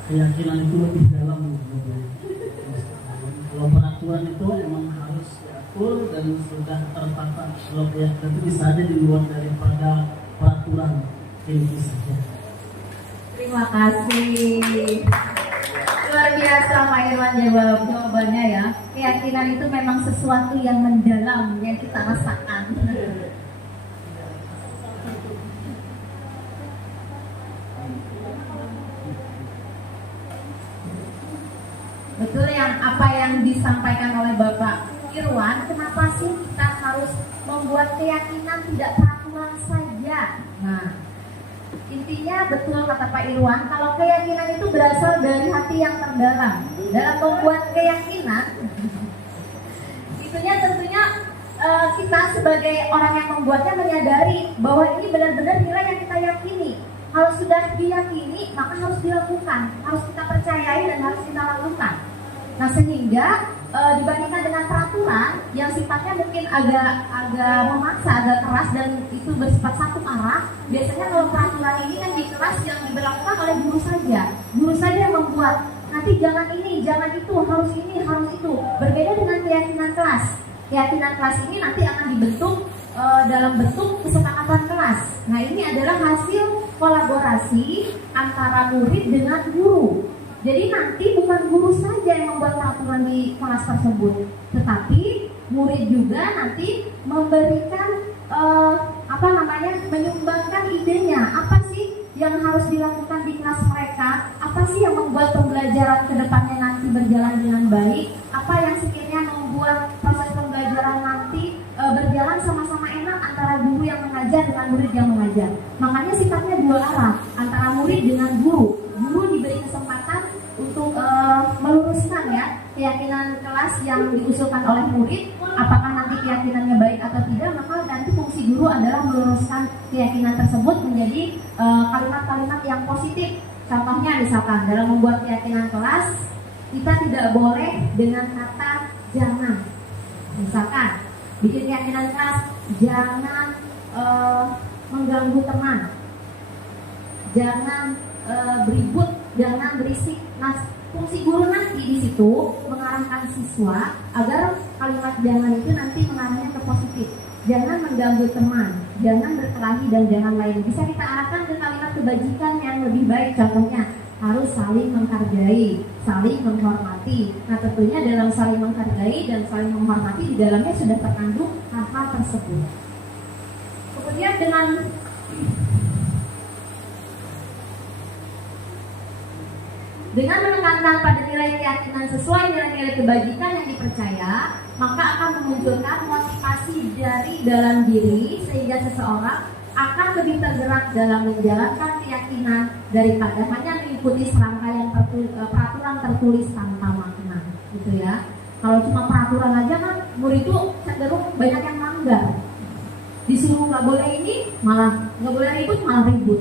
keyakinan itu lebih dalam. Kalau peraturan itu emang harus diatur dan sudah tertata. Kalau keyakinan itu bisa aja di luar daripada peraturan. Itu saja. Terima kasih. Luar biasa Pak Irwan jawabannya ya. Keyakinan itu memang sesuatu yang mendalam yang kita rasakan. Betul apa yang disampaikan oleh Bapak Irwan, kenapa sih kita harus membuat keyakinan tidak peraturan saja? Nah, intinya betul kata Pak Irwan, kalau keyakinan itu berasal dari hati yang terdalam. Dalam membuat keyakinan, itunya tentunya kita sebagai orang yang membuatnya menyadari bahwa ini benar-benar nilai yang kita yakini. Kalau sudah diyakini, maka harus dilakukan, harus kita percayai dan harus kita lakukan. Nah, sehingga dibandingkan dengan peraturan yang sifatnya mungkin agak memaksa, agak keras dan itu bersifat satu arah, biasanya kalau peraturan ini kan di kelas yang diberlakukan oleh guru saja yang membuat. Nanti jangan ini, jangan itu, harus ini, harus itu. Berbeda dengan keyakinan kelas. Keyakinan kelas ini nanti akan dibentuk dalam bentuk kesepakatan kelas. Nah, ini adalah hasil kolaborasi antara murid dengan guru. Jadi nanti bukan guru saja yang membuat peraturan di kelas tersebut, tetapi murid juga nanti memberikan menyumbangkan idenya. Apa sih yang harus dilakukan di kelas mereka? Apa sih yang membuat pembelajaran ke depannya nanti berjalan dengan baik? Apa yang sekiranya membuat proses pembelajaran nanti berjalan sama-sama enak antara guru yang mengajar dengan murid yang mengajar. Makanya sifatnya dua arah, antara murid dengan guru. Guru diberi kesempatan untuk meluruskan ya keyakinan kelas yang diusulkan oleh murid, apakah nanti keyakinannya baik atau tidak, maka nanti fungsi guru adalah meluruskan keyakinan tersebut menjadi kalimat-kalimat yang positif. Contohnya misalkan dalam membuat keyakinan kelas, kita tidak boleh dengan kata jangan. Misalkan bikin keyakinan kelas, jangan mengganggu teman, jangan beribut, jangan berisik. Nah, fungsi guru nanti di situ mengarahkan siswa agar kalimat jangan itu nanti mengarahnya ke positif. Jangan mengganggu teman, jangan berkelahi dan jangan lain. Bisa kita arahkan ke kalimat kebajikan yang lebih baik. Contohnya harus saling menghargai, saling menghormati. Nah, tentunya dalam saling menghargai dan saling menghormati di dalamnya sudah terkandung hal-hal tersebut. Kemudian dengan menekankan pada nilai keyakinan sesuai nilai-nilai kebajikan yang dipercaya, maka akan memunculkan motivasi dari dalam diri sehingga seseorang akan lebih tergerak dalam menjalankan keyakinan daripada hanya mengikuti serangkaian peraturan tertulis tanpa makna, gitu ya. Kalau cuma peraturan aja kan murid itu cenderung banyak yang melanggar. Disuruh nggak boleh ini, malah nggak boleh ribut, malah ribut.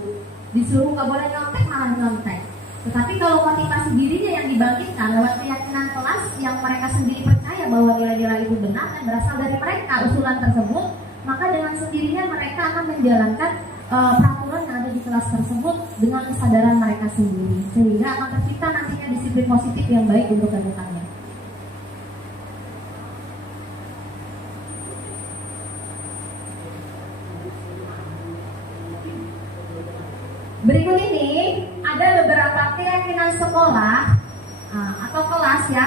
Disuruh nggak boleh nyontek, malah nyontek. Tetapi kalau motivasi dirinya yang dibangkitkan lewat keyakinan kelas yang mereka sendiri percaya bahwa nilai-nilai itu benar dan berasal dari mereka usulan tersebut, maka dengan sendirinya mereka akan menjalankan peraturan yang ada di kelas tersebut dengan kesadaran mereka sendiri, sehingga akan tercipta nantinya disiplin positif yang baik untuk kedepannya. Berikut ini ada beberapa keyakinan sekolah atau kelas ya,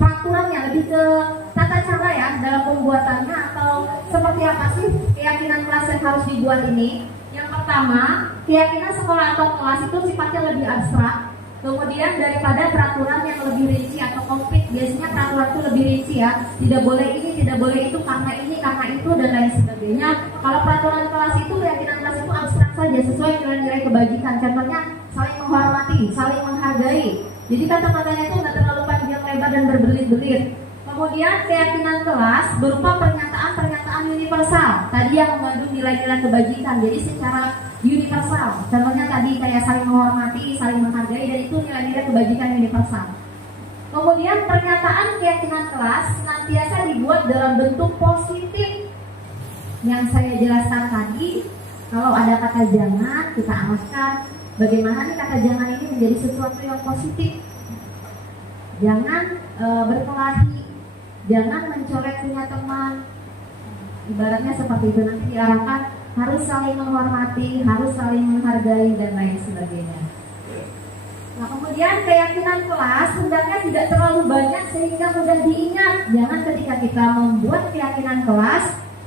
peraturannya lebih ke tata cara ya dalam pembuatannya atau seperti apa sih keyakinan kelas yang harus dibuat ini. Yang pertama, keyakinan sekolah atau kelas itu sifatnya lebih abstrak. Kemudian daripada peraturan yang lebih rinci atau konkret, biasanya peraturan itu lebih rinci ya, tidak boleh ini, tidak boleh itu, karena ini, karena itu dan lain sebagainya. Kalau peraturan kelas itu, keyakinan kelas itu abstrak saja sesuai nilai-nilai kebajikan. Contohnya saling menghormati, saling menghargai. Jadi kata-katanya itu nggak terlalu panjang lebar dan berbelit-belit. Kemudian keyakinan kelas berupa pernyataan-pernyataan universal, tadi yang mengandung nilai-nilai kebajikan. Jadi secara universal, contohnya tadi kayak saling menghormati, saling menghargai, dan itu nilai-nilai kebajikan universal. Kemudian pernyataan keyakinan kelas senantiasa dibuat dalam bentuk positif. Yang saya jelaskan tadi, kalau ada kata jangan, kita arahkan bagaimana nih kata jangan ini menjadi sesuatu yang positif. Jangan berkelahi, jangan mencolek punya teman. Ibaratnya seperti itu, nanti diarahkan harus saling menghormati, harus saling menghargai dan lain sebagainya. Nah, kemudian keyakinan kelas hendaknya tidak terlalu banyak sehingga mudah diingat. Jangan ketika kita membuat keyakinan kelas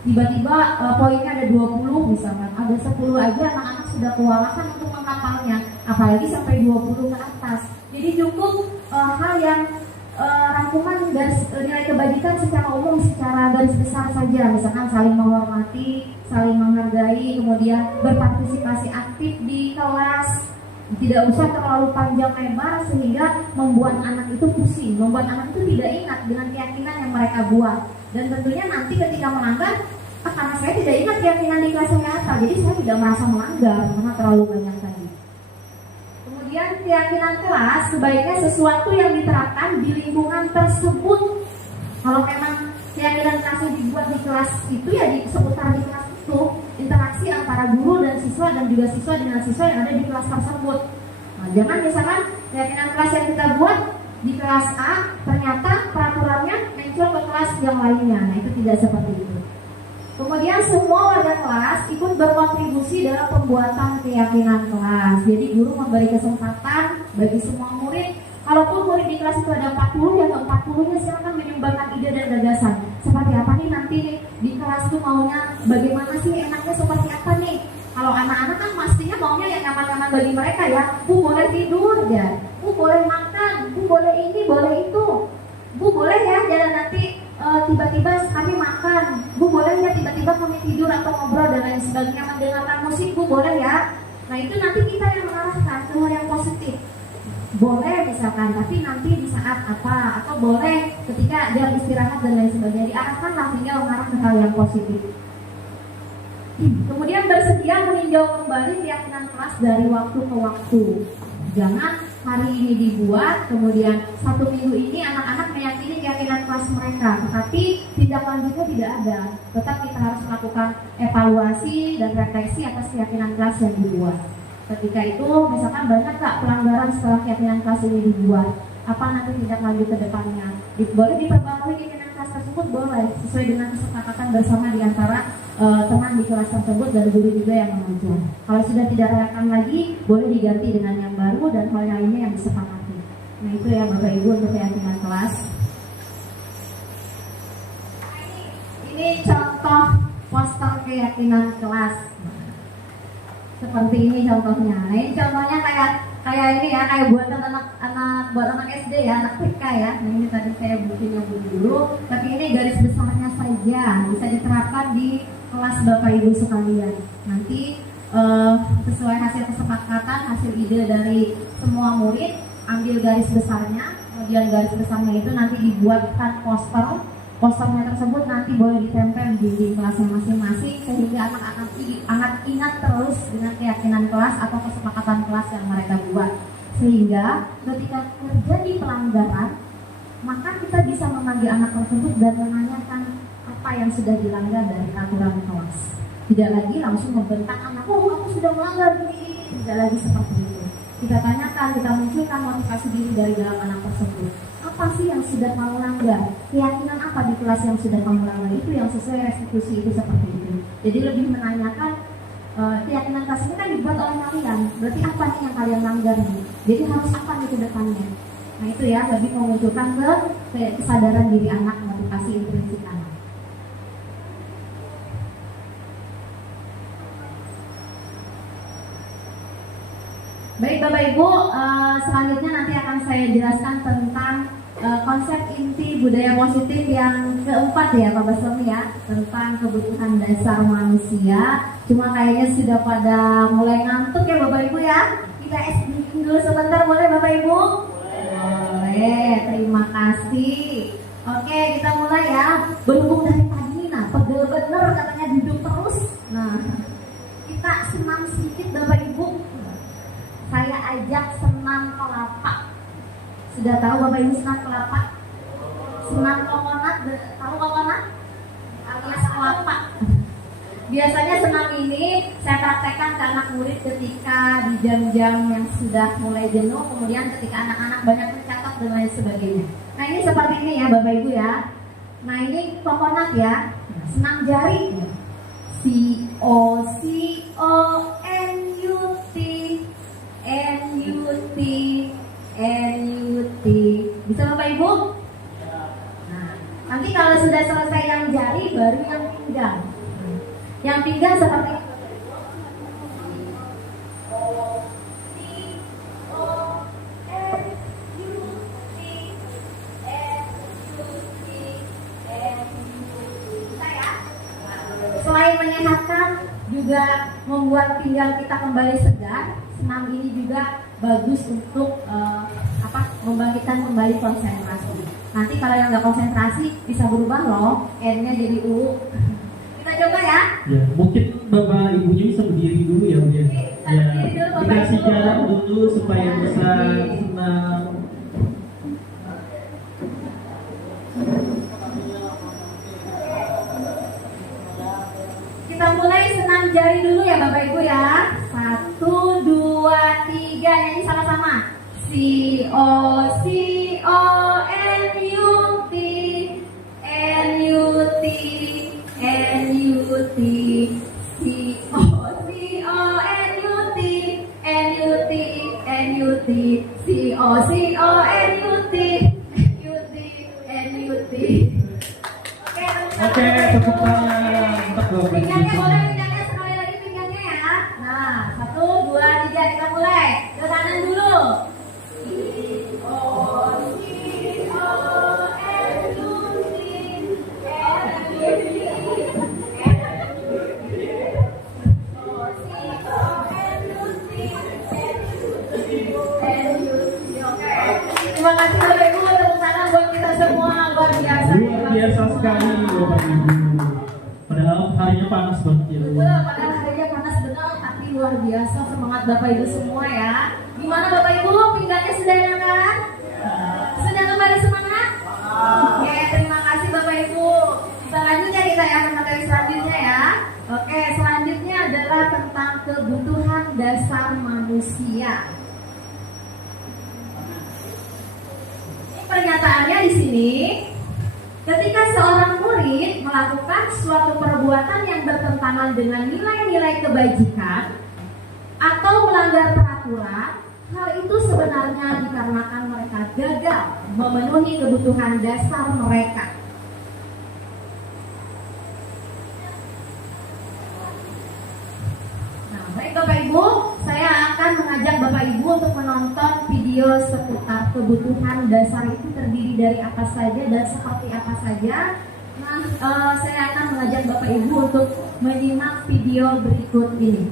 tiba-tiba poinnya ada 20 misalkan, ada 10 aja anak-anak sudah kewalahan untuk menghafalnya, apalagi sampai 20 ke atas. Jadi cukup hal yang rangkuman garis nilai kebajikan secara umum, secara garis besar saja, misalkan saling menghormati, saling menghargai, kemudian berpartisipasi aktif di kelas, tidak usah terlalu panjang lebar sehingga membuat anak itu pusing, membuat anak itu tidak ingat dengan keyakinan yang mereka buat. Dan tentunya nanti ketika melanggar karena saya tidak ingat keyakinan di kelas saya apa, jadi saya tidak merasa melanggar karena terlalu banyak tadi. Kemudian keyakinan kelas sebaiknya sesuatu yang diterapkan di lingkungan tersebut. Kalau memang keyakinan kelasnya dibuat di kelas itu ya di seputar di kelas itu, interaksi antara guru dan siswa dan juga siswa dengan siswa yang ada di kelas tersebut. Nah, jangan misalkan keyakinan kelas yang kita buat di kelas A ternyata peraturannya muncul ke kelas yang lainnya. Nah, itu tidak seperti itu. Kemudian semua warga kelas ikut berkontribusi dalam pembuatan keyakinan kelas. Jadi guru memberi kesempatan bagi semua murid. Kalaupun murid di kelas itu ada 40, ya 40-nya silakan menyumbangkan ide dan gagasan. Seperti apa nih nanti nih di kelas tuh maunya bagaimana sih, enaknya seperti apa nih? Kalau anak-anak kan pastinya maunya yang nyaman-nyaman bagi mereka ya. Bu boleh tidur ya, Bu boleh makan, Bu boleh ini, boleh itu. Bu boleh ya jalan nanti tiba-tiba kami makan. Bu boleh ya tiba-tiba kami tidur atau ngobrol dan lain sebagainya, mendengarkan musik. Bu boleh ya. Nah itu nanti kita yang mengarahkan ke hal yang positif. Boleh misalkan, tapi nanti di saat apa, atau boleh ketika dia istirahat dan lain sebagainya, diarahkanlah hingga mengarah ke hal yang positif. Kemudian bersedia meninjau kembali keyakinan kelas dari waktu ke waktu. Jangan hari ini dibuat, kemudian 1 minggu ini anak-anak meyakini keyakinan kelas mereka, tetapi tindak lanjutnya tidak ada. Tetap kita harus melakukan evaluasi dan refleksi atas keyakinan kelas yang dibuat. Ketika itu, misalkan banyak tak pelanggaran setelah keyakinan kelas ini dibuat, apa nanti tindak lanjut ke depannya? Boleh diperbarui keyakinan kelas tersebut, boleh sesuai dengan kesepakatan bersama di antara teman di kelas tersebut dan guru juga yang mengajar. Kalau sudah tidak relevan lagi, boleh diganti dengan yang baru dan hal lainnya yang disepakati. Nah itu ya Bapak Ibu untuk keyakinan kelas. Ini contoh poster keyakinan kelas. Seperti ini contohnya. Nah ini contohnya kayak ini ya, kayak buat anak SD ya, anak TK ya. Nah ini tadi saya bikinnya dulu, tapi ini garis besarnya saja bisa diterapkan di kelas Bapak Ibu sekalian. Nanti sesuai hasil kesepakatan, hasil ide dari semua murid, ambil garis besarnya, kemudian garis besarnya itu nanti dibuatkan posternya tersebut nanti boleh ditempel di kelasnya masing-masing sehingga anak ingat terus dengan keyakinan kelas atau kesepakatan kelas yang mereka buat, sehingga ketika terjadi pelanggaran maka kita bisa memanggil anak tersebut dan menanyakan apa yang sudah dilanggar dari aturan kelas. Tidak lagi langsung membentak anak, oh kamu sudah melanggar ini, tidak lagi seperti itu. Kita tanyakan, kita munculkan motivasi diri dari dalam anak tersebut. Apa sih yang sudah kamu langgar? Keyakinan apa di kelas yang sudah kamu langgar? Itu yang sesuai restitusi itu seperti itu. Jadi lebih menanyakan keyakinan kelas ini kan dibuat oleh kalian. Berarti apa nih yang kalian langgar nih? Jadi harus apa nih ke depannya? Nah itu ya, lebih memunculkan kesadaran diri anak, motivasi intrinsik anak. Baik Bapak Ibu, selanjutnya nanti akan saya jelaskan tentang konsep inti budaya positif yang keempat ya Pak Basemi ya, tentang kebutuhan dasar manusia. Cuma kayaknya sudah pada mulai ngantuk ya Bapak Ibu ya. Kita SDM dulu sebentar, boleh Bapak Ibu? Boleh, terima kasih. Oke, kita mulai ya. Berhubung dari tadi, nah pegel bener katanya duduk terus. Nah, kita senam sedikit Bapak Ibu. Saya ajak senam kelapa. Sudah tahu Bapak Ibu senam kelapa? Senam kokonat, tahu kokonat? Alias kelapa. Biasanya senam ini saya praktekkan ke anak murid ketika di jam-jam yang sudah mulai jenuh, kemudian ketika anak-anak banyak mencatat dan lain sebagainya. Nah ini seperti ini ya Bapak Ibu ya. Nah ini kokonat ya. Senam jari. COCONUT. Bisa Bapak Ibu? Nah, nanti kalau sudah selesai yang jari baru yang pinggang. Yang pinggang seperti itu. Selain menyehatkan, juga membuat pinggang kita kembali segar. Senam ini juga bagus untuk membangkitkan kembali konsentrasi. Nanti kalau yang nggak konsentrasi bisa berubah loh, N-nya jadi U. Kita Kita coba ya. Ya, mungkin Bapak Ibunya bisa berdiri dulu ya, Bu ya. Ya, Berdiri dulu, Bapak dikasih Ibu. jarak dulu supaya bisa senang. Kita mulai senam jari dulu ya Bapak Ibu ya. 1, 2, 3, nyanyi sama-sama. C O C O N U T N U T N U T C O C O N U T N U T N U T C O C O N U T U T N U T. Oke, tepuk tangan untuk Bapak Ibu Pinggangnya semua. boleh, pinggangnya sekali lagi pinggangnya ya. Nah, 1, 2, 3 kita mulai. Ke kanan dulu. Terima kasih Bapak Ibu, tepuk tangan buat kita semua, luar biasa. Luar biasa sekali Bapak Ibu. Padahal harinya panas banget ya. Bu. Betul, padahal harinya panas benar, tapi luar biasa semangat Bapak Ibu semua ya. Gimana Bapak Ibu, pinggangnya sudah enakan? Sudah kembali semangat? Oke, terima kasih Bapak Ibu. Selanjutnya kita akan materi selanjutnya ya. Oke, selanjutnya adalah tentang kebutuhan dasar manusia. Ini pernyataannya di sini. Ketika seorang murid melakukan suatu perbuatan yang bertentangan dengan nilai-nilai kebajikan atau melanggar peraturan, hal itu sebenarnya dikarenakan mereka gagal memenuhi kebutuhan dasar mereka. Nah, baik Bapak Ibu, saya akan mengajak Bapak Ibu untuk menonton video seputar kebutuhan dasar itu terdiri dari apa saja dan seperti apa saja. Nah, saya akan mengajak Bapak Ibu untuk menyimak video berikut ini.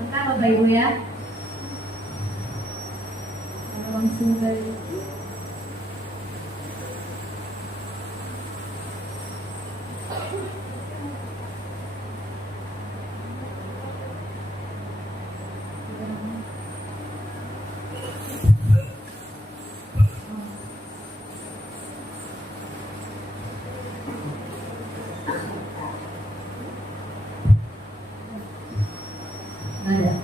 Bentar Bapak Ibu ya. Langsung dari ada.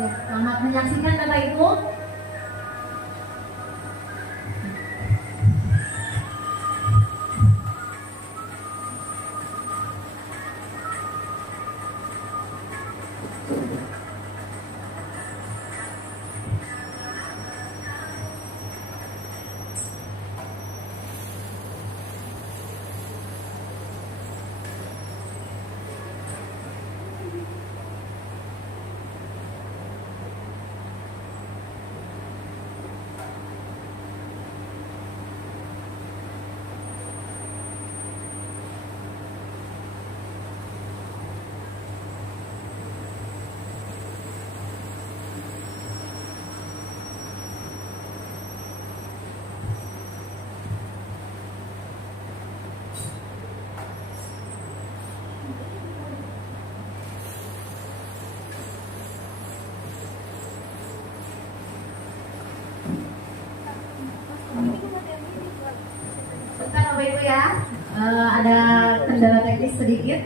Ya, selamat menyaksikan Bapak Ibu. Bentar Bapak Ibu ya, ada kendala teknis sedikit.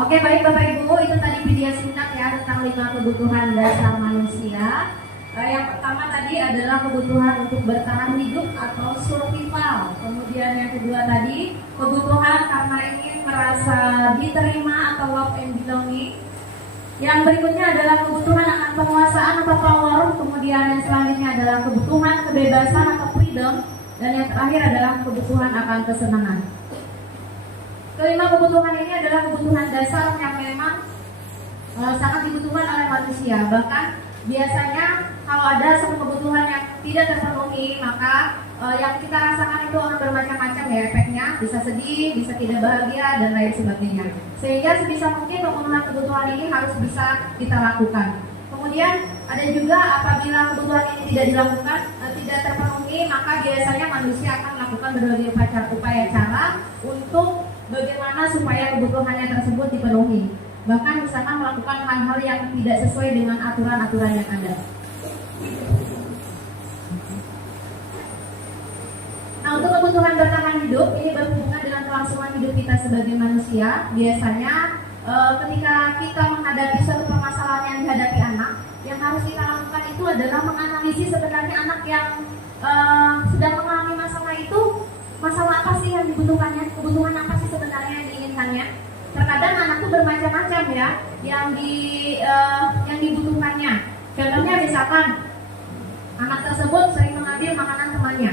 Oke, baik Bapak Ibu, itu tadi video singkat ya tentang 5 kebutuhan dasar manusia. Yang pertama tadi adalah kebutuhan untuk bertahan hidup atau survival. Kemudian yang kedua tadi kebutuhan karena ingin merasa diterima atau love and belonging. Yang berikutnya adalah kebutuhan akan penguasaan atau power. Kemudian yang selanjutnya adalah kebutuhan kebebasan atau freedom. Dan yang terakhir adalah kebutuhan akan kesenangan. Kelima kebutuhan ini adalah kebutuhan dasar yang memang sangat dibutuhkan oleh manusia. Bahkan biasanya kalau ada satu kebutuhan yang tidak terpenuhi, maka yang kita rasakan itu akan bermacam-macam ya efeknya. Bisa sedih, bisa tidak bahagia, dan lain sebagainya. Sehingga sebisa mungkin pemenuhan kebutuhan ini harus bisa kita lakukan. Kemudian ada juga apabila kebutuhan ini tidak dilakukan, tidak terpenuhi, maka biasanya manusia akan melakukan berbagai upaya cara untuk bagaimana supaya kebutuhannya tersebut dipenuhi. Bahkan misalkan melakukan hal-hal yang tidak sesuai dengan aturan-aturan yang ada. Nah, untuk kebutuhan bertahan hidup ini berhubungan dengan kelangsungan hidup kita sebagai manusia. Biasanya ketika kita menghadapi suatu permasalahan yang dihadapi anak, yang harus kita lakukan itu adalah menganalisis sebenarnya anak yang sedang mengalami masalah itu, masalah apa sih yang dibutuhkannya, kebutuhan apa sih sebenarnya yang diinginkannya. Terkadang anak itu bermacam-macam ya yang dibutuhkannya. Contohnya misalkan anak tersebut sering mengambil makanan temannya.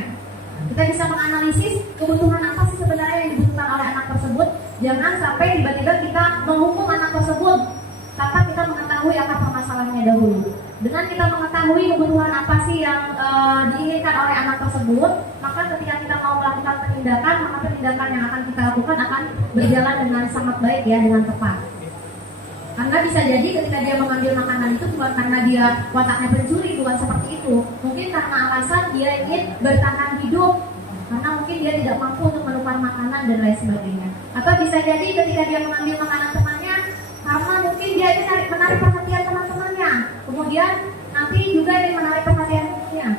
Kita bisa menganalisis kebutuhan apa sih sebenarnya yang dibutuhkan oleh anak tersebut. Jangan sampai tiba-tiba kita menghukum anak tersebut tanpa kita mengetahui apa permasalahannya dahulu. Dengan kita mengetahui kebutuhan apa sih yang diinginkan oleh anak tersebut, maka ketika kita mau melakukan penindakan, maka penindakan yang akan kita lakukan akan berjalan dengan sangat baik ya, dengan tepat. Karena bisa jadi ketika dia mengambil makanan itu bukan karena dia wataknya pencuri, bukan seperti itu. Mungkin karena alasan dia ingin bertahan hidup, karena mungkin dia tidak mampu untuk menukar makanan dan lain sebagainya. Atau bisa jadi ketika dia mengambil makanan temannya, karena mungkin dia ingin menarik perhatian teman-temannya. Kemudian nanti juga ingin menarik perhatian temannya.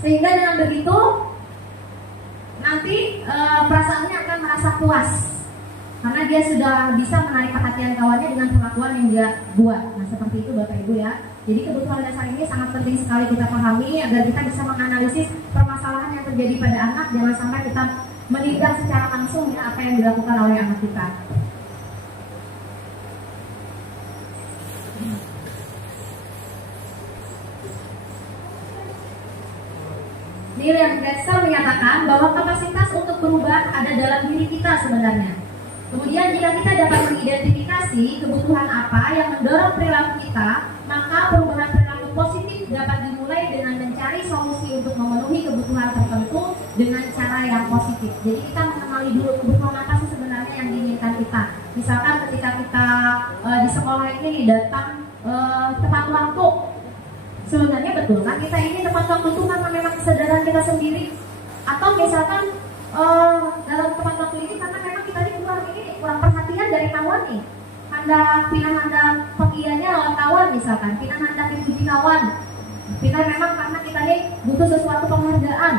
Sehingga dengan begitu nanti perasaannya akan merasa puas. Karena dia sudah bisa menarik perhatian kawannya dengan perlakuan yang dia buat. Nah seperti itu Bapak Ibu ya. Jadi kebutuhan dasar ini sangat penting sekali kita pahami agar kita bisa menganalisis permasalahan yang terjadi pada anak. Jangan sampai kita menindak secara langsung ya apa yang dilakukan oleh anak kita. William Glasser menyatakan bahwa kapasitas untuk berubah ada dalam diri kita sebenarnya. Kemudian jika kita dapat mengidentifikasi kebutuhan apa yang mendorong perilaku kita, maka perubahan perilaku positif dapat dimulai dengan mencari solusi untuk memenuhi kebutuhan tertentu dengan cara yang positif. Jadi kita mengenali dulu kebutuhan apa sih sebenarnya yang diinginkan kita. Misalkan ketika kita di sekolah ini datang tepat waktu, sebenarnya betul kan kita ini tepat waktu itu karena memang kesadaran kita sendiri, atau misalkan dalam tepat waktu ini karena memang kita ini kurang perhatian dari kawan nih, pindah panggilannya lawan kawan misalkan, pindah dipuji kawan, memang karena kita ini butuh sesuatu penghargaan,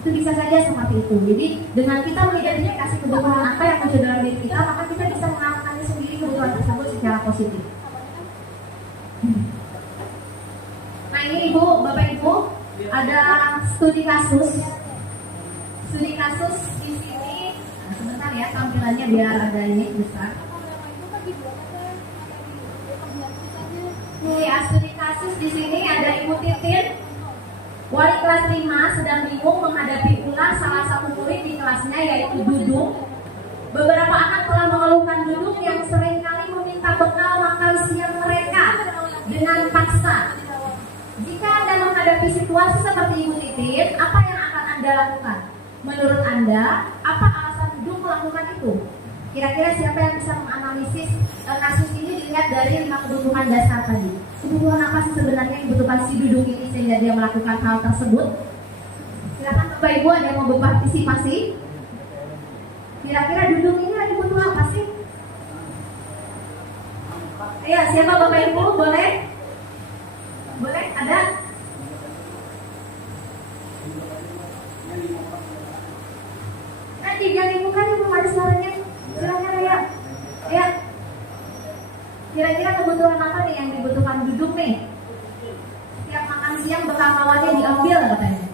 itu bisa saja seperti itu. Jadi dengan kita mengidentifikasi kebutuhan apa yang muncul dalam diri kita, maka kita bisa mengalahkan sendiri kebutuhan tersebut secara positif. Nah ini Ibu, Bapak Ibu, ada studi kasus di sini. Nah, sebentar ya tampilannya biar ada ini besar. Ini ya, studi kasus di sini ada Ibu Titin, wali kelas 5 sedang bingung menghadapi pula salah satu murid di kelasnya yaitu Dudung. Beberapa anak telah mengeluhkan Dudung yang seringkali meminta bekal makan siang mereka dengan paksa. Jika Anda menghadapi situasi seperti Ibu Titin, apa yang akan Anda lakukan? Menurut Anda, apa alasan Dudung melakukan itu? Kira-kira siapa yang bisa menganalisis kasus ini dilihat dari 5 kebutuhan dasar tadi? Kebutuhan apa sih sebenarnya yang dibutuhkan si Dudung ini sehingga dia melakukan hal tersebut? Silakan Bapak Ibu ada yang mau berpartisipasi? Kira-kira Dudung ini lagi butuh apa sih? Iya, siapa Bapak Ibu? Boleh? Boleh? Ada? Nanti jangan dibuka nih, belum ada suaranya. Silakan ya. Ya. Kira-kira kebutuhan apa nih yang dibutuhkan Dudung nih? Setiap makan siang bekal kawannya diambil katanya.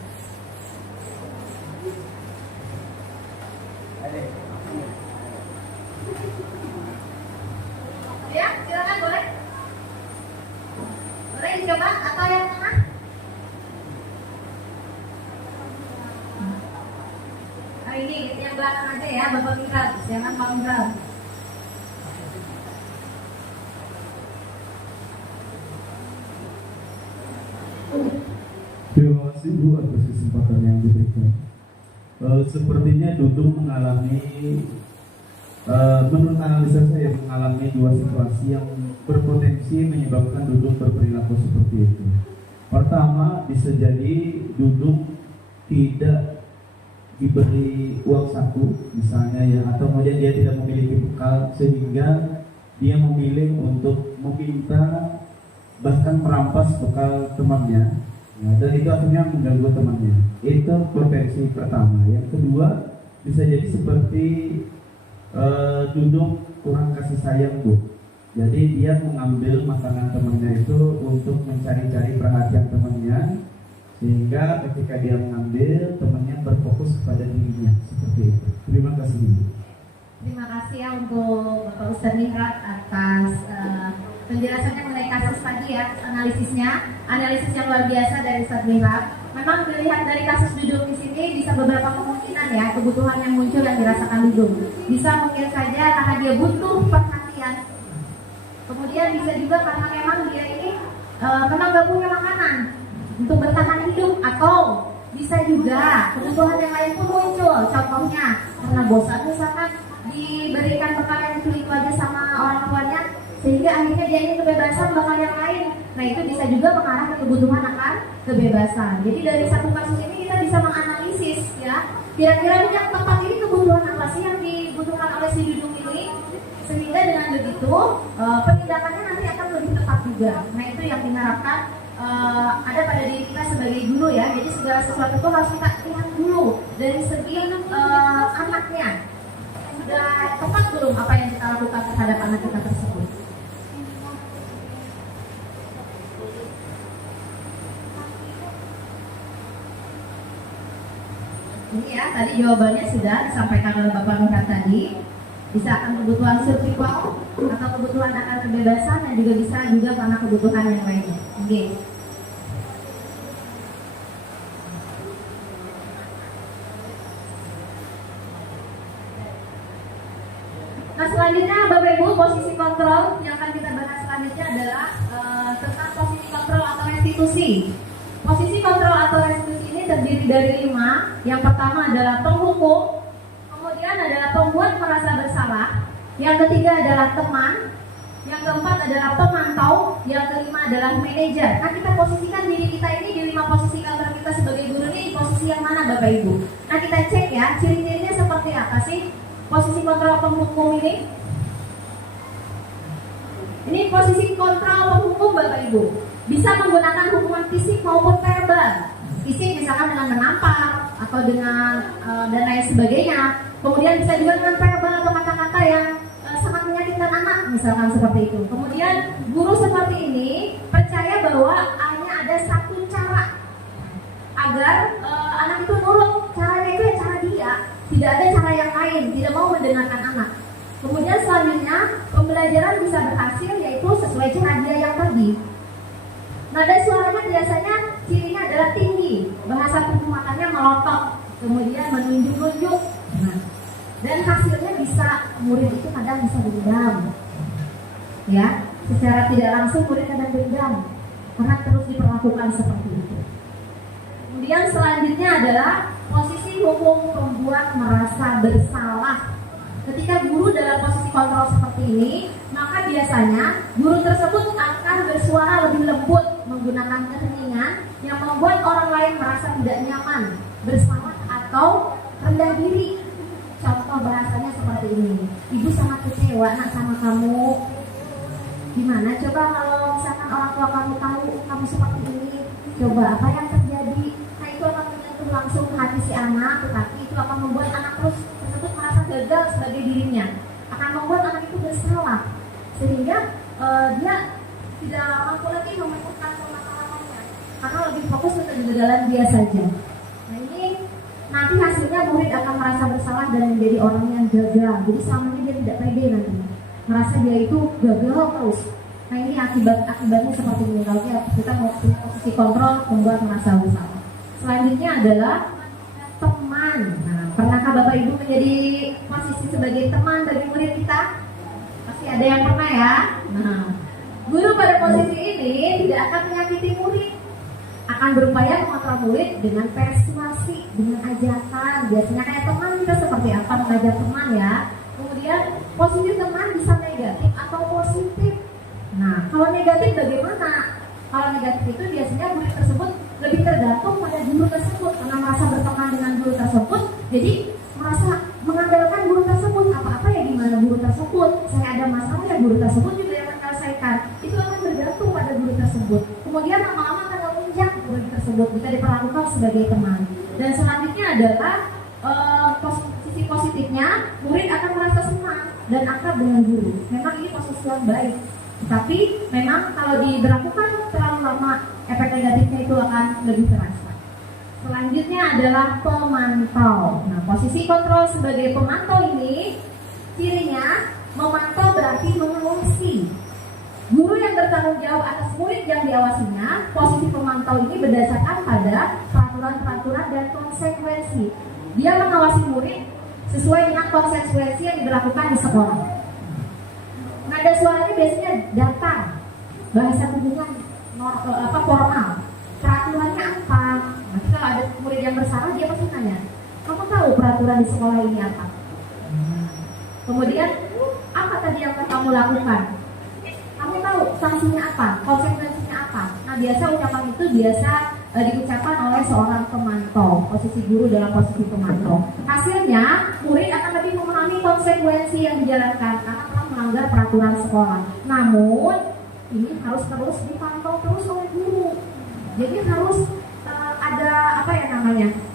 Ya, silakan boleh. Boleh dicoba atau yang tengah? Nah, ini yang belakang aja ya, Bapak Mingral, jangan Pak Mingral. Terima kasih Bu atas kesempatan yang diberikan. Sepertinya Dudung mengalami, menurut analisa saya mengalami 2 situasi yang berpotensi menyebabkan Dudung berperilaku seperti itu. Pertama, bisa jadi Dudung tidak diberi uang saku misalnya ya, atau kemudian dia tidak memiliki bekal sehingga dia memilih untuk meminta bahkan merampas bekal temannya. Ya, dan itu akhirnya mengganggu temannya. Itu potensi pertama. Yang kedua, bisa jadi seperti duduk kurang kasih sayang Bu. Jadi dia mengambil makanan temannya itu untuk mencari-cari perhatian temannya, sehingga ketika dia mengambil, temannya berfokus kepada dirinya seperti itu. Terima kasih Bu. Terima kasih ya untuk Bapak Ustadz Mihrat atas penjelasannya mengenai kasus tadi ya, analisis yang luar biasa dari Ustadz Mihrat. Memang dilihat dari kasus duduk di sini bisa beberapa kemungkinan ya, kebutuhan yang muncul yang dirasakan duduk. Bisa mungkin saja karena dia butuh perhatian. Kemudian bisa juga karena memang dia ini memang gak punya makanan untuk bertahan hidup, atau bisa juga kebutuhan yang lain pun muncul. Contohnya karena bosan misalkan diberikan bekal yang itu aja sama orang tuanya, sehingga akhirnya dia ingin kebebasan bakal yang lain. Nah itu bisa juga mengarah ke kebutuhan akan kebebasan. Jadi dari satu kasus ini kita bisa menganalisis ya, kira-kira yang tempat ini kebutuhan apa sih yang dibutuhkan oleh si duduk ini, sehingga dengan begitu penindakannya nanti akan lebih tepat juga. Nah itu yang diharapkan ada pada diri kita sebagai guru ya. Jadi segala sesuatu itu harus kita lihat dulu dari segi anaknya, sudah tepat belum apa yang kita lakukan terhadap anak kita tersebut. Ini ya, tadi jawabannya sudah disampaikan oleh Bapak Mihrat tadi. Bisa akan kebutuhan spiritual atau kebutuhan akan kebebasan, dan juga bisa juga karena kebutuhan yang lainnya. Oke. Nah selanjutnya Bapak Ibu, posisi kontrol yang akan kita bahas selanjutnya adalah tentang posisi kontrol atau restitusi. Posisi kontrol atau restitusi ini terdiri dari 5. Yang pertama adalah penghukum, kemudian adalah pembuat merasa bersalah, yang ketiga adalah teman, yang keempat adalah pemantau, yang kelima adalah manajer. Nah kita posisikan diri kita ini di 5 posisi kontrol kita sebagai guru ini di posisi yang mana Bapak Ibu? Nah kita cek ya, ciri-cirinya seperti apa sih posisi kontrol penghukum ini? Ini posisi kontrol penghukum Bapak Ibu. Bisa menggunakan hukuman fisik maupun verbal. Fisik misalkan dengan menampar atau dengan dan lain sebagainya. Kemudian bisa juga dengan verbal atau kata-kata yang sangat menyakitkan anak, misalkan seperti itu. Kemudian guru seperti ini percaya bahwa hanya ada satu cara agar anak itu nurut. Caranya itu ya cara dia, tidak ada cara yang lain, tidak mau mendengarkan anak. Kemudian selanjutnya pembelajaran bisa berhasil yaitu sesuai cara dia yang tadi. Nada suaranya biasanya cirinya adalah tinggi, bahasa tubuh matanya melotot, kemudian menunjuk-nunjuk. Nah, dan hasilnya bisa murid itu kadang bisa dendam, ya, secara tidak langsung murid kadang dendam karena terus diperlakukan seperti itu. Kemudian selanjutnya adalah posisi hukum pembuat merasa bersalah. Ketika guru dalam posisi kontrol seperti ini, maka biasanya guru tersebut akan bersuara lebih lembut, menggunakan keheningan yang membuat orang lain merasa tidak nyaman, bersalah atau rendah diri. Contoh bahasanya seperti ini, ibu sangat kecewa nak sama kamu. Gimana coba kalau misalkan orang tua kamu tahu kamu seperti ini, coba apa yang terjadi? Nah itu akan menyentuh langsung hati si anak, tetapi itu akan membuat anak tersebut merasa gagal sebagai dirinya, akan membuat anak itu bersalah, sehingga dia tidak mampu lagi memecahkan permasalahannya karena lebih fokus ke kegagalan dia saja. Nah ini nanti hasilnya murid akan merasa bersalah dan menjadi orang yang gagal. Jadi selamanya dia tidak pede nanti, merasa dia itu gagal terus. Nah ini akibatnya seperti ini. Kalau kita mau posisi kontrol membuat merasa bersalah. Selanjutnya adalah teman. Nah, pernahkah Bapak Ibu menjadi posisi sebagai teman bagi murid kita? Pasti ada yang pernah ya. Nah, guru pada posisi ini tidak akan menyakiti murid, akan berupaya mengontrol murid dengan persuasi, dengan ajakan. Biasanya kayak teman kita seperti apa mengajak teman ya. Kemudian posisi teman bisa negatif atau positif. Nah, kalau negatif bagaimana? Kalau negatif itu biasanya murid tersebut lebih tergantung pada guru tersebut karena merasa berteman dengan guru tersebut, jadi merasa mengandalkan guru tersebut. Apa-apa ya gimana guru tersebut, saya ada masalah ya guru tersebut juga yang menyelesaikan. Itu akan bergantung pada guru tersebut. Kemudian lama-lama akan menginjak guru tersebut jika diperlakukan sebagai teman. Dan selanjutnya adalah posisi positifnya, murid akan merasa senang dan akrab dengan guru. Memang ini posisi yang baik. Tapi memang kalau diberlakukan terlalu lama, efek negatifnya itu akan lebih terasa. Selanjutnya adalah pemantau. Nah, posisi kontrol sebagai pemantau ini cirinya memantau berarti mengawasi. Guru yang bertanggung jawab atas murid yang diawasinya, posisi pemantau ini berdasarkan pada peraturan-peraturan dan konsekuensi. Dia mengawasi murid sesuai dengan konsekuensi yang diberlakukan di sekolah. Nada suaranya biasanya datar, bahasa tubuhnya formal, peraturannya apa. Nanti kalau ada murid yang bersalah, dia pasti tanya, kamu tahu peraturan di sekolah ini apa? Kemudian, apa tadi yang kamu lakukan? Kamu tahu sanksinya apa? Konsekuensinya apa? Nah, biasa ucapan itu diucapkan oleh seorang pemantau, posisi guru dalam posisi pemantau. Hasilnya, murid akan lebih memahami konsekuensi yang dijalankan karena telah melanggar peraturan sekolah. Namun, ini harus terus dipantau terus oleh guru. Jadi harus ada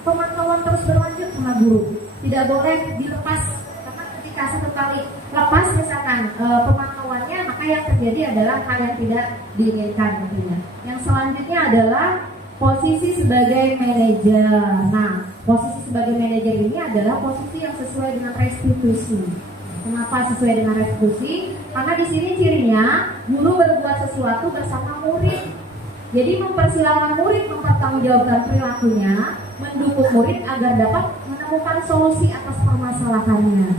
pemantauan terus berlanjut sama guru. Tidak boleh dilepas, karena ketika satu kali lepas misalkan pemantauannya, maka yang terjadi adalah hal yang tidak diinginkan tentunya. Yang selanjutnya adalah posisi sebagai manajer. Nah, posisi sebagai manajer ini adalah posisi yang sesuai dengan restitusi. Kenapa sesuai dengan restitusi? Karena di sini cirinya guru berbuat sesuatu bersama murid. Jadi mempersilahkan murid mempertanggungjawabkan perilakunya, mendukung murid agar dapat menemukan solusi atas permasalahannya.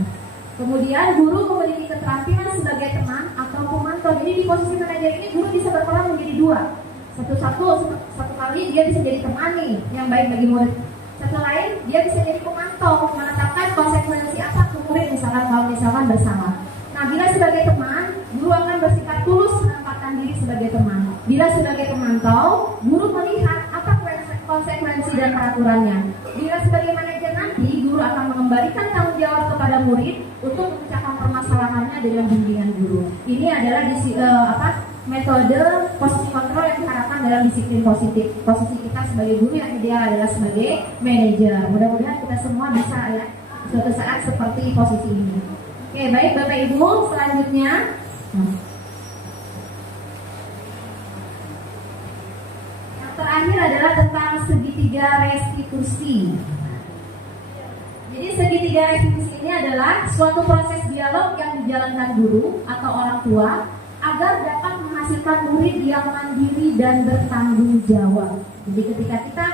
Kemudian guru memiliki keterampilan sebagai teman atau pemantau. Jadi di posisi manajer ini guru bisa berperan menjadi dua. Satu kali dia bisa jadi teman nih yang baik bagi murid. Satu lain dia bisa jadi pemantau, menetapkan konsekuensi apa ke murid misalkan bersalah. Nah, bila sebagai teman, guru akan bersikap tulus menempatkan diri sebagai teman. Bila sebagai pemantau, guru melihat apa konsekuensi dan peraturannya. Bila sebagai manajer nanti, guru akan mengembalikan tanggung jawab kepada murid untuk memecahkan permasalahannya dengan bimbingan guru. Ini adalah metode posisi kontrol yang diharapkan dalam disiplin positif. Posisi kita sebagai guru yang ideal adalah sebagai manajer. Mudah-mudahan kita semua bisa ya suatu saat seperti posisi ini. Oke, baik Bapak Ibu, selanjutnya yang terakhir adalah tentang segitiga restitusi. Jadi segitiga restitusi ini adalah suatu proses dialog yang dijalankan guru atau orang tua agar dapat menghasilkan murid yang mandiri dan bertanggung jawab. Jadi ketika kita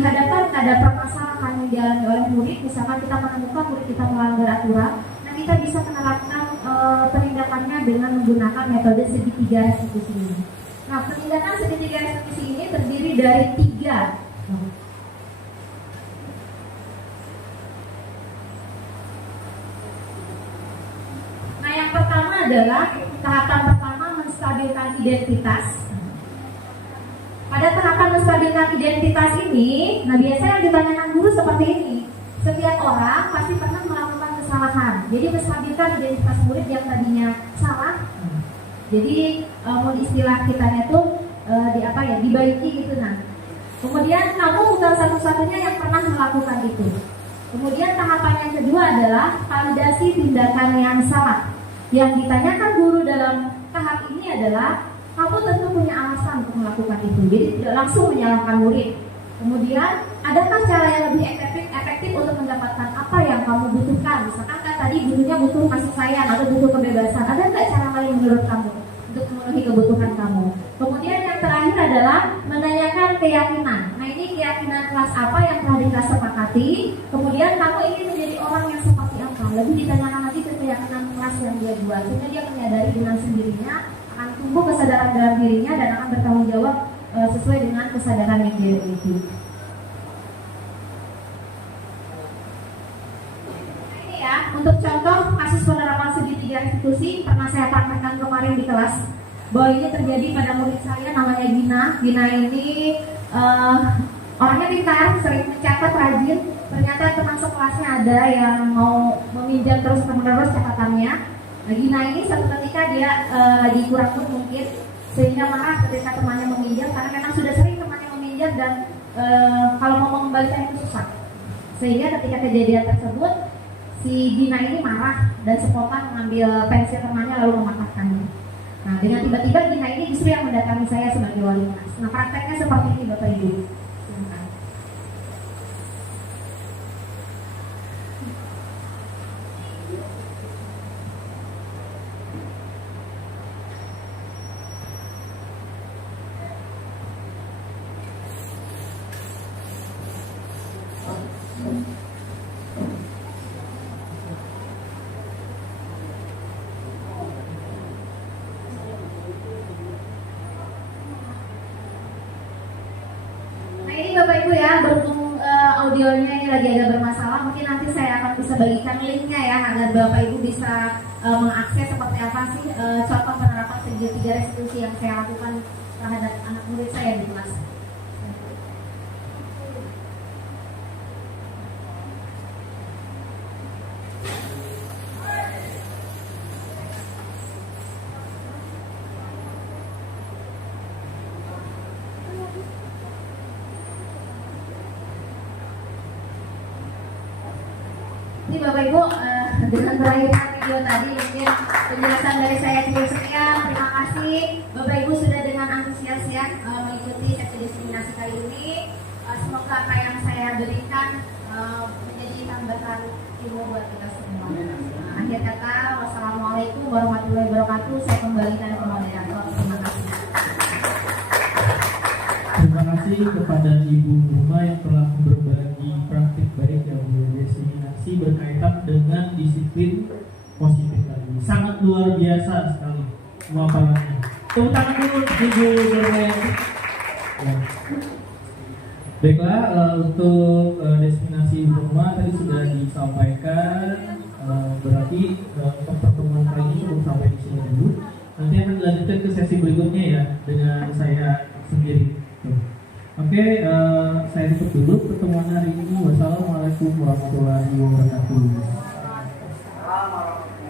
dihadapkan pada permasalahan yang dialami oleh murid, misalkan kita menemukan murid kita melanggar aturan, nah kita bisa menerapkan penindakannya dengan menggunakan metode segitiga restitusi ini. Nah, penindakan segitiga restitusi ini terdiri dari 3. Nah, yang pertama adalah tahapan pertama menstabilkan identitas. Pada tahapan menstabilkan identitas ini, nah biasanya yang ditanyakan guru seperti ini. Setiap orang pasti pernah melakukan kesalahan. Jadi menstabilkan identitas murid yang tadinya salah. Jadi istilah kitanya tuh dibaiki gitu nah. Kemudian kamu bukan satu-satunya yang pernah melakukan itu. Kemudian tahapan yang kedua adalah validasi tindakan yang salah. Yang ditanyakan guru dalam tahap ini adalah kamu tentu punya alasan untuk melakukan itu. Jadi tidak langsung menyalahkan murid. Kemudian adakah cara yang lebih efektif untuk mendapatkan apa yang kamu butuhkan? Misalkan kan tadi gurunya butuh kasih sayang atau butuh kebebasan. Ada nggak cara lain menurut kamu untuk memenuhi kebutuhan kamu? Kemudian yang terakhir adalah menanyakan keyakinan. Nah, ini keyakinan kelas apa yang telah kita sepakati. Kemudian kamu ingin menjadi orang yang seperti apa? Lebih ditanyakan lagi ke keyakinan kelas yang dia buat. Sehingga dia menyadari dengan sendirinya akan tumbuh kesadaran dalam dirinya dan akan bertanggung jawab sesuai dengan kesadaran yang dia miliki. Nah, ini ya, untuk contoh kasus penerapan segitiga restitusi pernah saya praktekkan kemarin di kelas. Bahwa ini terjadi pada murid saya namanya Gina. Gina ini orangnya pintar, sering mencatat, rajin. Ternyata teman sekelasnya ada yang mau meminjam terus-menerus catatannya. Nah, Gina ini satu ketika dia lagi kurang mood mungkin, sehingga marah ketika temannya meminjam karena memang sudah sering temannya meminjam dan kalau mau mengembalikan itu susah. Sehingga ketika kejadian tersebut si Gina ini marah dan spontan mengambil pensil temannya lalu mematahkannya. Nah, dengan tiba-tiba Gina ini justru yang mendatangi saya sebagai wali kelas. Nah, prakteknya seperti ini Bapak Ibu. Silakan. Nah ini Bapak Ibu ya, berhubung audionya ini lagi agak bermasalah, mungkin nanti saya akan bisa bagikan linknya ya agar Bapak Ibu bisa mengakses seperti apa sih contoh penerapan segitiga restitusi yang saya lakukan terhadap anak murid saya di kelas. Ini Bapak Ibu dengan berakhirnya video tadi mungkin penjelasan dari saya cukup sekian. Terima kasih Bapak Ibu sudah dengan antusias ya mengikuti sesi diseminasi kali ini. Semoga apa yang saya berikan menjadi tambahan ilmu buat kita semua. Akhir kata, wassalamualaikum warahmatullahi wabarakatuh. Saya kembalikan ke moderator. Terima kasih. Terima kasih kepada Ibu Numa yang telah berbagi praktik baik yang berdiseminasi berkaitan dengan disiplin positif tadi. Sangat luar biasa sekali pemaparannya. Tepuk tangan dulu Ibu Numa. Ya. Baiklah, untuk diseminasi Ibu Numa tadi sudah disampaikan. Berarti untuk pertemuan kali ini cukup sampai di sini dulu. Nanti akan dilanjutkan ke sesi berikutnya ya dengan saya sendiri. Oke, saya tutup dulu pertemuan hari ini. Wassalamualaikum warahmatullahi wabarakatuh. Assalamualaikum.